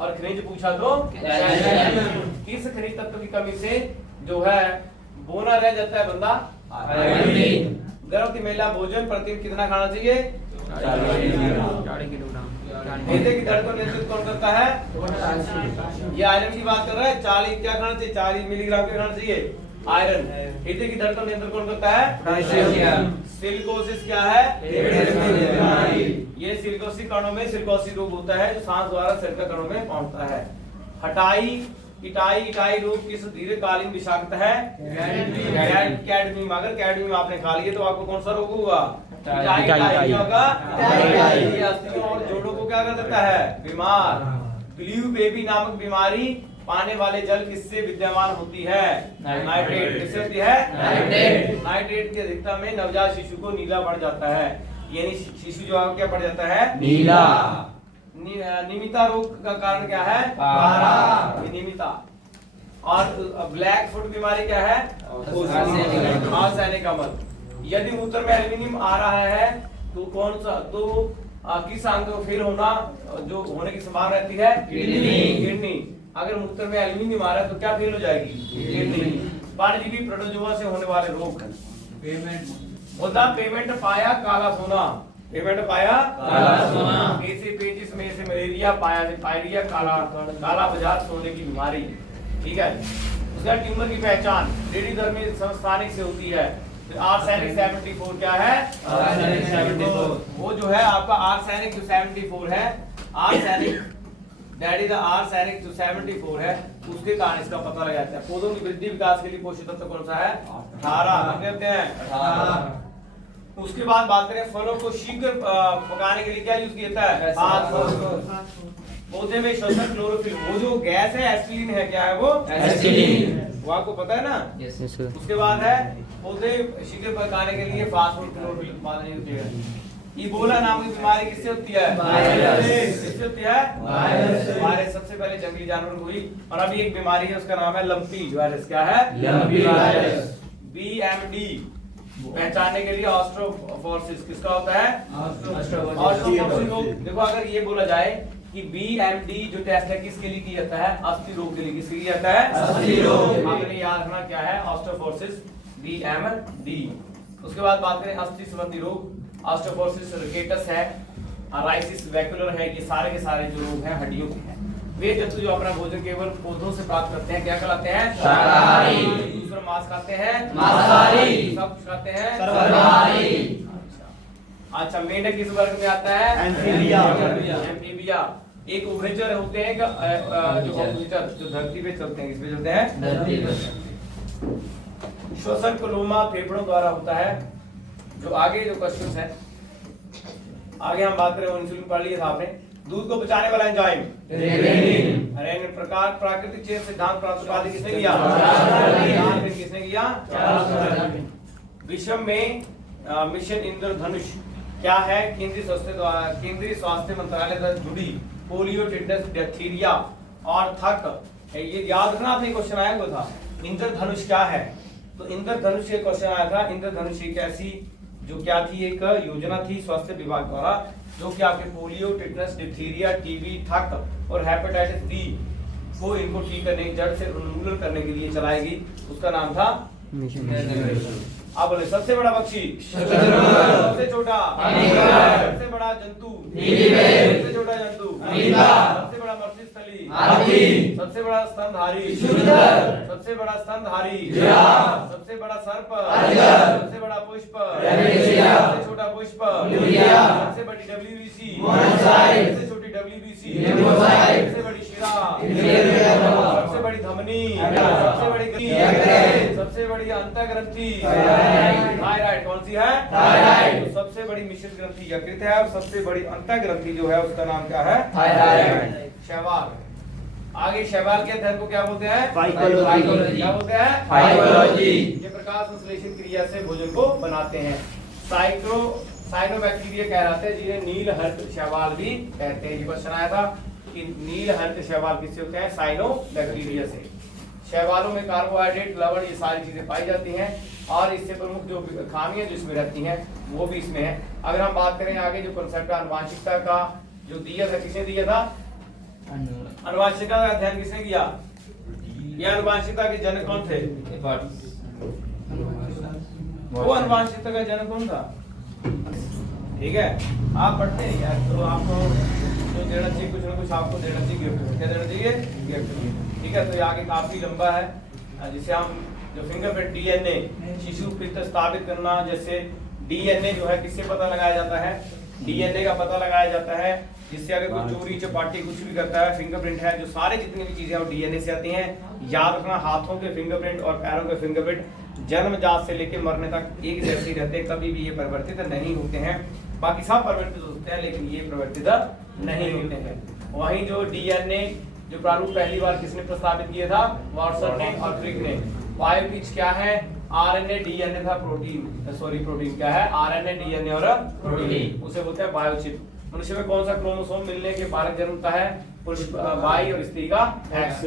और खनिज पूछा तो किस खनिज तत्व की कमी से जो है बोना रह जाता है बंदा? गर्भवती महिला भोजन प्रतिदिन कितना खाना चाहिए? 40 किलोग्राम। हृदय की धड़कन नियंत्रित कौन करता है? ये आयरन की बात कर रहा है। 40 क्या खाना चाहिए? 40 मिलीग्राम क्या खाना चाहिए? आयरन। हृदय की धड़कन नियंत्रण कौन करता है? सिलिकोसिस क्या है? ये सिलिकोसिस कणों में सिलिकोसिस रोग होता है, जो सांस द्वारा शरीर के कणों में पहुंचता है। इटाई रोग किस दीर्घकालीन विषाक्त है? कैडमियम। अगर कैडमियम आपने खा लिया तो आपको कौन सा रोग होगा? इटाई होगा। ये अस्थियों और जोड़ों को क्या कर देता है? बीमार। ब्लू बेबी नामक बीमारी पाने वाले जल किससे विद्यमान होती है? नाइट्रेट। किससे होती है? नाइट्रेट की अधिकता में नवजात शिशु को नीला पड़ जाता है, यानी शिशु जो क्या पड़ जाता है? नीला। निमिता रोग का कारण क्या है? निमिता। और ब्लैक फुट बीमारी क्या है? आर्सेनिक अम्ल। यदि मूत्र में एल्यूमिनियम आ रहा है तो कौन सा किस अंग को फेल होना जो होने की संभावना रहती है? किडनी। अगर मूत्र में एल्यूमिनियम आ रहा है तो क्या फेल हो जाएगी? किडनी। परजीवी प्रोटोजोआ से होने वाले रोग। पेमेंट पाया काला सोना। पेमेंट पाया काला सोना। ऐसे पेचिस में से मलेरिया, पायरिया, काला बाजार, सोने की बीमारी। ठीक है। उसका ट्यूमर की पहचान रेडियोधर्मी संस्थानिक से होती है। आर्सेनिक 74 क्या है? आर्सेनिक 74। वो जो है आपका आर्सेनिक जो 74 है, arsenic that is the arsenic जो 74 है, उसके कारण इसका पता लगा जाता है। पौधों की वृद्धि विकास के लिए पोषक तत्व कौन सा है? 18 कहते हैं। उसके बाद बात करें फलों को शीघ्र पकाने के लिए क्या यूज किया जाता है? पौधे में श्वसन क्लोरोफिल, वो जो गैस है एसिटिलीन है, क्या है वो? एसिटिलीन। वो आपको पता है ना? Yes sir. उसके बाद है पौधे शीघ्र पकाने के लिए फास्फोरस क्लोरोफिल उत्पादन होती है। इबोला नाम की बीमारी किससे होती है? वायरस। किससे होती है? वायरस। सबसे पहले जंगली जानवर हुई, और अभी एक बीमारी है उसका नाम है लंपी वायरस। क्या है? Lumpy virus. BMD पहचानने के लिए ऑस्ट्रोफोर्सिस किसका होता है? ऑस्ट्रोफोर्सिस रोग। देखो अगर ये बोला जाए कि BMD जो टेस्ट है किसके लिए किया जाता है? अस्थि रोग के लिए। किसके लिए जाता है? अस्थि रोग। आपने याद रखना क्या है? ऑस्ट्रोफोर्सिस BMD। उसके बाद बात करें अस्थि संबंधी रोग। ऑस्ट्रोफोर्सिस रिकेटस है, राइसिस वैक्यूलर है, ये सारे के सारे जो रोग हैं हड्डियों के हैं। वे जंतु जो अपना भोजन केवल पौधों से प्राप्त करते हैं क्या कहलाते हैं? शाकाहारी। दूसरा मांस खाते हैं? मांसाहारी। सब कुछ खाते हैं? सर्वाहारी। अच्छा, मेंढक किस वर्ग में आता है? एम्फीबिया। एक उभयचर होते हैं जो धरती पे चलते हैं। किस पे चलते हैं? धरती पे। श्वसन कोलोमा फेफड़ों द्वारा होता है। जो आगे जो क्वेश्चंस है, आगे हम बात करें इंसुलिन पढ़ लिया था आपने। दूध को बचाने वाला एंजाइम रेनिन। प्रकार प्राकृतिक चेत सिद्धांत प्राप्त किसने किया? किसने किया? विश्व में मिशन इंद्रधनुष क्या है? केंद्रीय स्वास्थ्य मंत्रालय से जुड़ी पोलियो, टिटनेस, डिप्थीरिया और थक। ये याद रखना, आपने क्वेश्चन आया हुआ था इंद्रधनुष क्या है। तो इंद्रधनुष के क्वेश्चन आया था। इंद्रधनुष एक ऐसी जो क्या थी, एक योजना थी स्वास्थ्य विभाग द्वारा, जो कि आपके पोलियो, टिटनेस, डिप्थीरिया, टीबी, थक और हेपेटाइटिस बी को इनको ठीक करने, जड़ से उन्मूलन करने के लिए चलाई गई। उसका नाम था आप बोले सबसे बड़ा पक्षी, सबसे छोटा, सबसे बड़ा जंतु, सबसे छोटा जंतु, सबसे बड़ा मत्स्यस्थली, सबसे बड़ा स्तनधारी, सबसे बड़ा स्तनधारी, सबसे बड़ा सर्प, सबसे बड़ा पुष्प, सबसे छोटा पुष्प, सबसे बड़ी WBC, सबसे छोटी WBC, सबसे बड़ी शिरा, सबसे बड़ी धमनी, सबसे बड़ी ग्रंथि, सबसे बड़ी अंतःग्रंथि, थायराइड। कौन सी है? थायराइड। तो सबसे बड़ी मिश्रित ग्रंथि यकृत है और सबसे बड़ी अंतःग्रंथि जो है उसका नाम क्या है? थायराइड। शैवाल। आगे शैवाल के अध्ययन को क्या बोलते हैं? फाइकोलॉजी। क्या बोलते हैं? फाइकोलॉजी। ये प्रकाश संश्लेषण क्रिया से भोजन को बनाते हैं। साइनोबैक्टीरिया कहलाते हैं जिन्हें नीलहरित शैवाल भी कहते हैं। ये क्वेश्चन आया था कि नीलहरित शैवाल किससे होते हैं? साइनोबैक्टीरिया से। शैवालों में कार्बोहाइड्रेट, लवण, ये सारी चीजें पाई जाती हैं और इससे प्रमुख जो खामियां जो इसमें रहती हैं वो भी इसमें है। अगर हम बात करें आगे जो कंसेप्ट आनुवांशिकता का जो दिया था, किसने दिया था? आनुवांशिकता का अध्ययन किसने किया? ये आनुवांशिकता के जनक कौन थे? वो आनुवांशिकता का जनक कौन था? ठीक है, आप पढ़ते हैं यार, तो आपको जो देना चाहिए कुछ ना कुछ आपको देना चाहिए गिफ्ट। क्या देना चाहिए? गिफ्ट। ठीक है, तो ये आगे काफी लंबा है जिसे हम जो फिंगरप्रिंट DNA शिशु पित्त स्थापित करना, जैसे DNA जो है किससे पता लगाया जाता है? DNA का पता लगाया जाता है जिससे अगर कोई चोरी चपाटी कुछ भी करता है, फिंगरप्रिंट है, जो सारे जितनी भी चीजें वो DNA से आती हैं। याद रखना, हाथों के फिंगरप्रिंट और पैरों के फिंगरप्रिंट जन्मजात से लेकर मरने तक एक जैसे रहते हैं, कभी भी ये परिवर्तित नहीं होते हैं। बाकी सब परिवर्तित होते हैं लेकिन ये परिवर्तित नहीं होते हैं। वहीं जो DNA जो प्रारूप पहली बार किसने प्रस्तावित किया था? वाटसन ने और क्रिक ने। बायोचिप क्या है? RNA DNA था, प्रोटीन क्या है? RNA DNA और प्रोटीन, उसे बोलते हैं बायोचिप। मनुष्य में कौन सा क्रोमोसोम मिलने के बालक जन्मता है? पुरुष Y और स्त्री का X।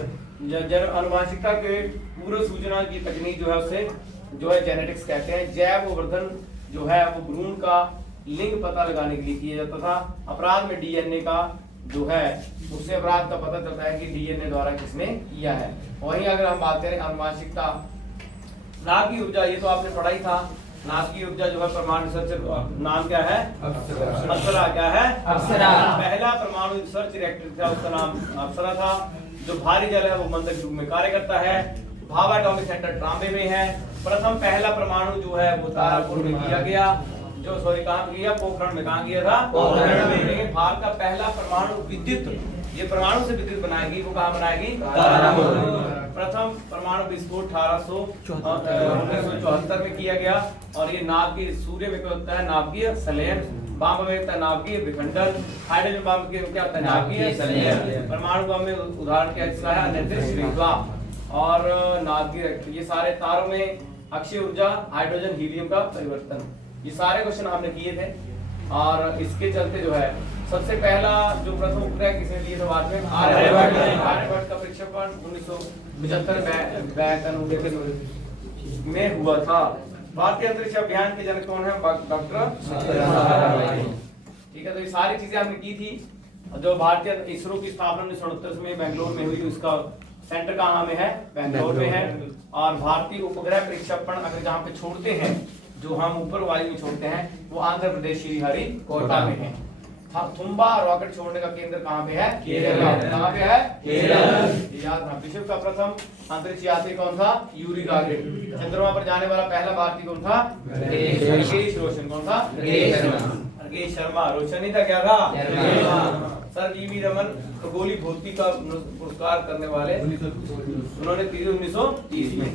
आनुवांशिकता के पूर्व सूचना की तकनीक जो है उसे जो है जेनेटिक्स कहते हैं। जैव वर्धन जो है वो भ्रूण का लिंग पता लगाने के लिए किया जाता था। अपराध में DNA का जो है उससे अपराध का पता चलता है कि DNA द्वारा किसने किया है। वहीं अगर हम बात करें आनुवांशिकता, नाभ की ऊर्जा, ये तो आपने पढ़ा ही था। नाभ की ऊर्जा जो है परमाणु रिसर्च नाम क्या है? अप्सरा। क्या है? अप्सरा। पहला परमाणु रिसर्च रिएक्टर था, उसका नाम अप्सरा था। जो भारी जल है वो मंदक रूप में कार्य करता है। भाभा एटॉमिक सेंटर ट्रांबे में है। प्रथम पहला परमाणु जो है वो तारापुर में किया गया, जो कहाँ किया? पोखरण में। कहाँ किया था? पोखरण में। लेकिन भारत का पहला परमाणु विद्युत, ये परमाणु से विद्युत बनाएगी, वो कहाँ बनाएगी? तारापुर। प्रथम परमाणु विस्फोट 1974 में किया गया और ये नाभिकीय सूर्य में क्या होता है? नाभिकीय संलयन। बम में होता है नाभिकीय विखंडन। हाइड्रोजन बम के क्या होता है? नाभिकीय संलयन। परमाणु बम में उदाहरण क्या हिस्सा है? अनियंत्रित श्रृंखला और नाभिकीय। ये सारे तारों में अक्षीय ऊर्जा, हाइड्रोजन हीलियम का परिवर्तन, ये सारे क्वेश्चन हमने किए थे। और इसके चलते जो है सबसे पहला जो प्रथम उपग्रह किसने दिए थे? बाद में आर्यभट्ट का प्रक्षेपण 1975 में हुआ था। भारतीय अंतरिक्ष अभियान के जनक कौन है? डॉक्टर। ठीक है, तो ये सारी चीजें हमने की थी। जो भारतीय इसरो की स्थापना 1969 में बेंगलोर में हुई, उसका सेंटर कहाँ में है? बेंगलोर में है। और भारतीय उपग्रह प्रक्षेपण अगर जहाँ पे छोड़ते हैं, जो हम ऊपर वायु में छोड़ते हैं, वो आंध्र प्रदेश श्रीहरिकोटा में है। थुम्बा रॉकेट छोड़ने का केंद्र कहाँ पे है? केरल। कहाँ पे है? केरल। याद रखना। विश्व का प्रथम अंतरिक्ष यात्री कौन था? Yuri Gagarin. चंद्रमा पर जाने वाला पहला भारतीय कौन था? राकेश रोशन। कौन था? राकेश शर्मा। रोशन ही था, क्या था? सर जीवी रमन खगोलीय भौतिकी का पुरस्कार करने वाले, उन्होंने 1930 में।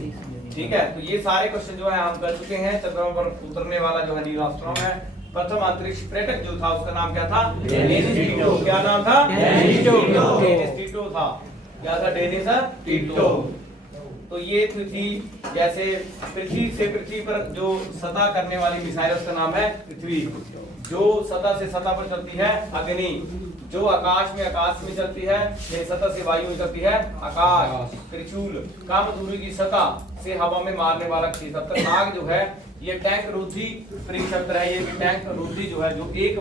ठीक है, तो ये सारे क्वेश्चन जो है हम कर चुके हैं। चंद्रमा पर उतरने वाला जो है नील आर्मस्ट्रांग है। प्रथम अंतरिक्ष पर्यटक जो था उसका नाम क्या था? Dennis Tito. क्या नाम था? डेनिस टिटो था। क्या था? Dennis Tito. तो ये पृथ्वी, जैसे पृथ्वी पर जो सतह करने वाली मिसाइल उसका नाम है पृथ्वी। जो सतह से सतह पर चलती है अग्नि। जो आकाश में चलती है, ये सतह से वायु में चलती है आकाश। त्रिशूल कम दूरी की सतह से हवा में मारने वाला क्षेत्र। खतरनाक जो है ये टैंक रोधी परिक्षेत्र है। ये टैंक रोधी जो है, जो एक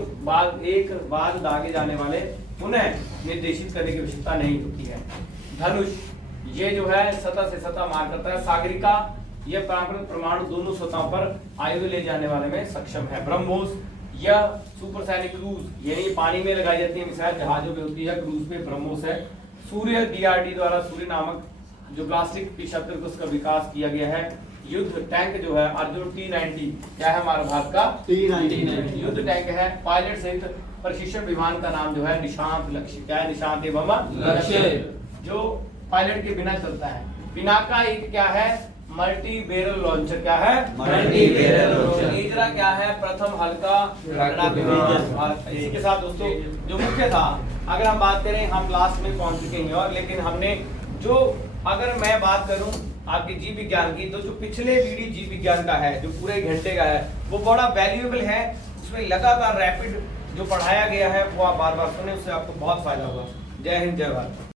बाद दागे जाने वाले पुनः निर्देशित करने की आवश्यकता नहीं होती है। धनुष ये जो है सतह से सतह मार करता है। सागरिका यह परमाणु दोनों सतहों पर आयु ले जाने वाले में सक्षम है। ब्रह्मोस यह सुपरसोनिक क्रूज यानी पानी में लगाई जाती है मिसाइल जहाजों पे होती है, क्रूज पे ब्रह्मोस है। सूर्य डीआरडी द्वारा सूर्य नामक जो प्लास्टिक की शस्त्र का उसका विकास किया गया है। युद्ध टैंक जो है अर्जुन T-90 क्या है हमारे भारत का T-90 युद्ध टैंक है। पायलट सहित प्रशिक्षण विमान का नाम जो है निशांत लक्ष्य, क्या है निशांत एवं लक्ष्य, जो पायलट के बिना चलता है। पिनाका एक क्या है मल्टी बैरल लॉन्चर, क्या है मल्टी बैरल लॉन्चर। नीजरा क्या है प्रथम हल्का लड़ाकू विमान। और इसके साथ दोस्तों जो मुख्य था, अगर हम बात करें हम लास्ट में पहुंच चुके हैं और लेकिन हमने जो अगर मैं बात करूं आपके जीव विज्ञान की तो जो पिछले वीडियो जीव विज्ञान का है जो पूरे घंटे का है वो बड़ा वैल्यूएबल है। उसमें लगातार रैपिड जो पढ़ाया गया है वो आप बार बार सुने, उससे आपको बहुत फायदा होगा। जय हिंद जय भारत।